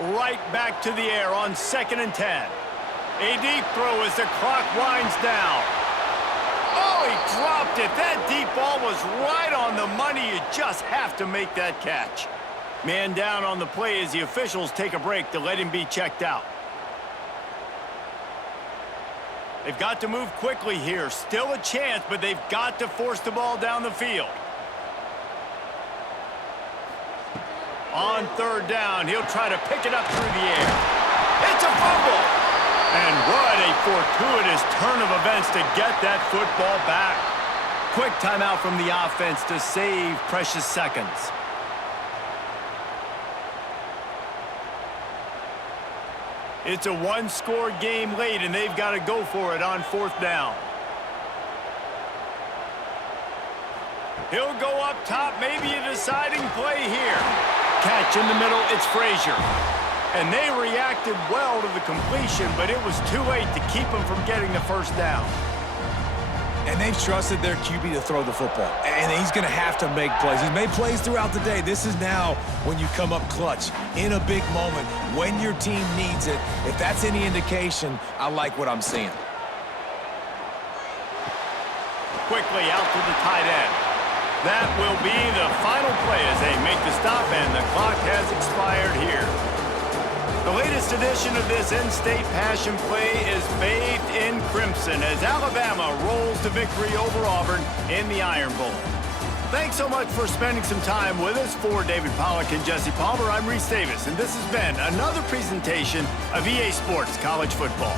Right back to the air on 2nd and 10. A deep throw as the clock winds down. Oh, he dropped it. That deep ball was right on the money. You just have to make that catch. Man down on the play as the officials take a break to let him be checked out. They've got to move quickly here. Still a chance, but they've got to force the ball down the field. On third down, he'll try to pick it up through the air. It's a fumble! And what a fortuitous turn of events to get that football back. Quick timeout from the offense to save precious seconds. It's a one-score game late, and they've got to go for it on fourth down. He'll go up top, maybe a deciding play here. Catch in the middle, it's Frazier. And they reacted well to the completion, but it was too late to keep them from getting the first down. And they've trusted their QB to throw the football. And he's going to have to make plays. He's made plays throughout the day. This is now when you come up clutch in a big moment when your team needs it. If that's any indication, I like what I'm seeing. Quickly out to the tight end. That will be the final play as they make the stop, and the clock has expired here. The latest edition of this in-state passion play is bathed in crimson as Alabama rolls to victory over Auburn in the Iron Bowl. Thanks so much for spending some time with us. For David Pollack and Jesse Palmer, I'm Reese Davis, and this has been another presentation of EA Sports College Football.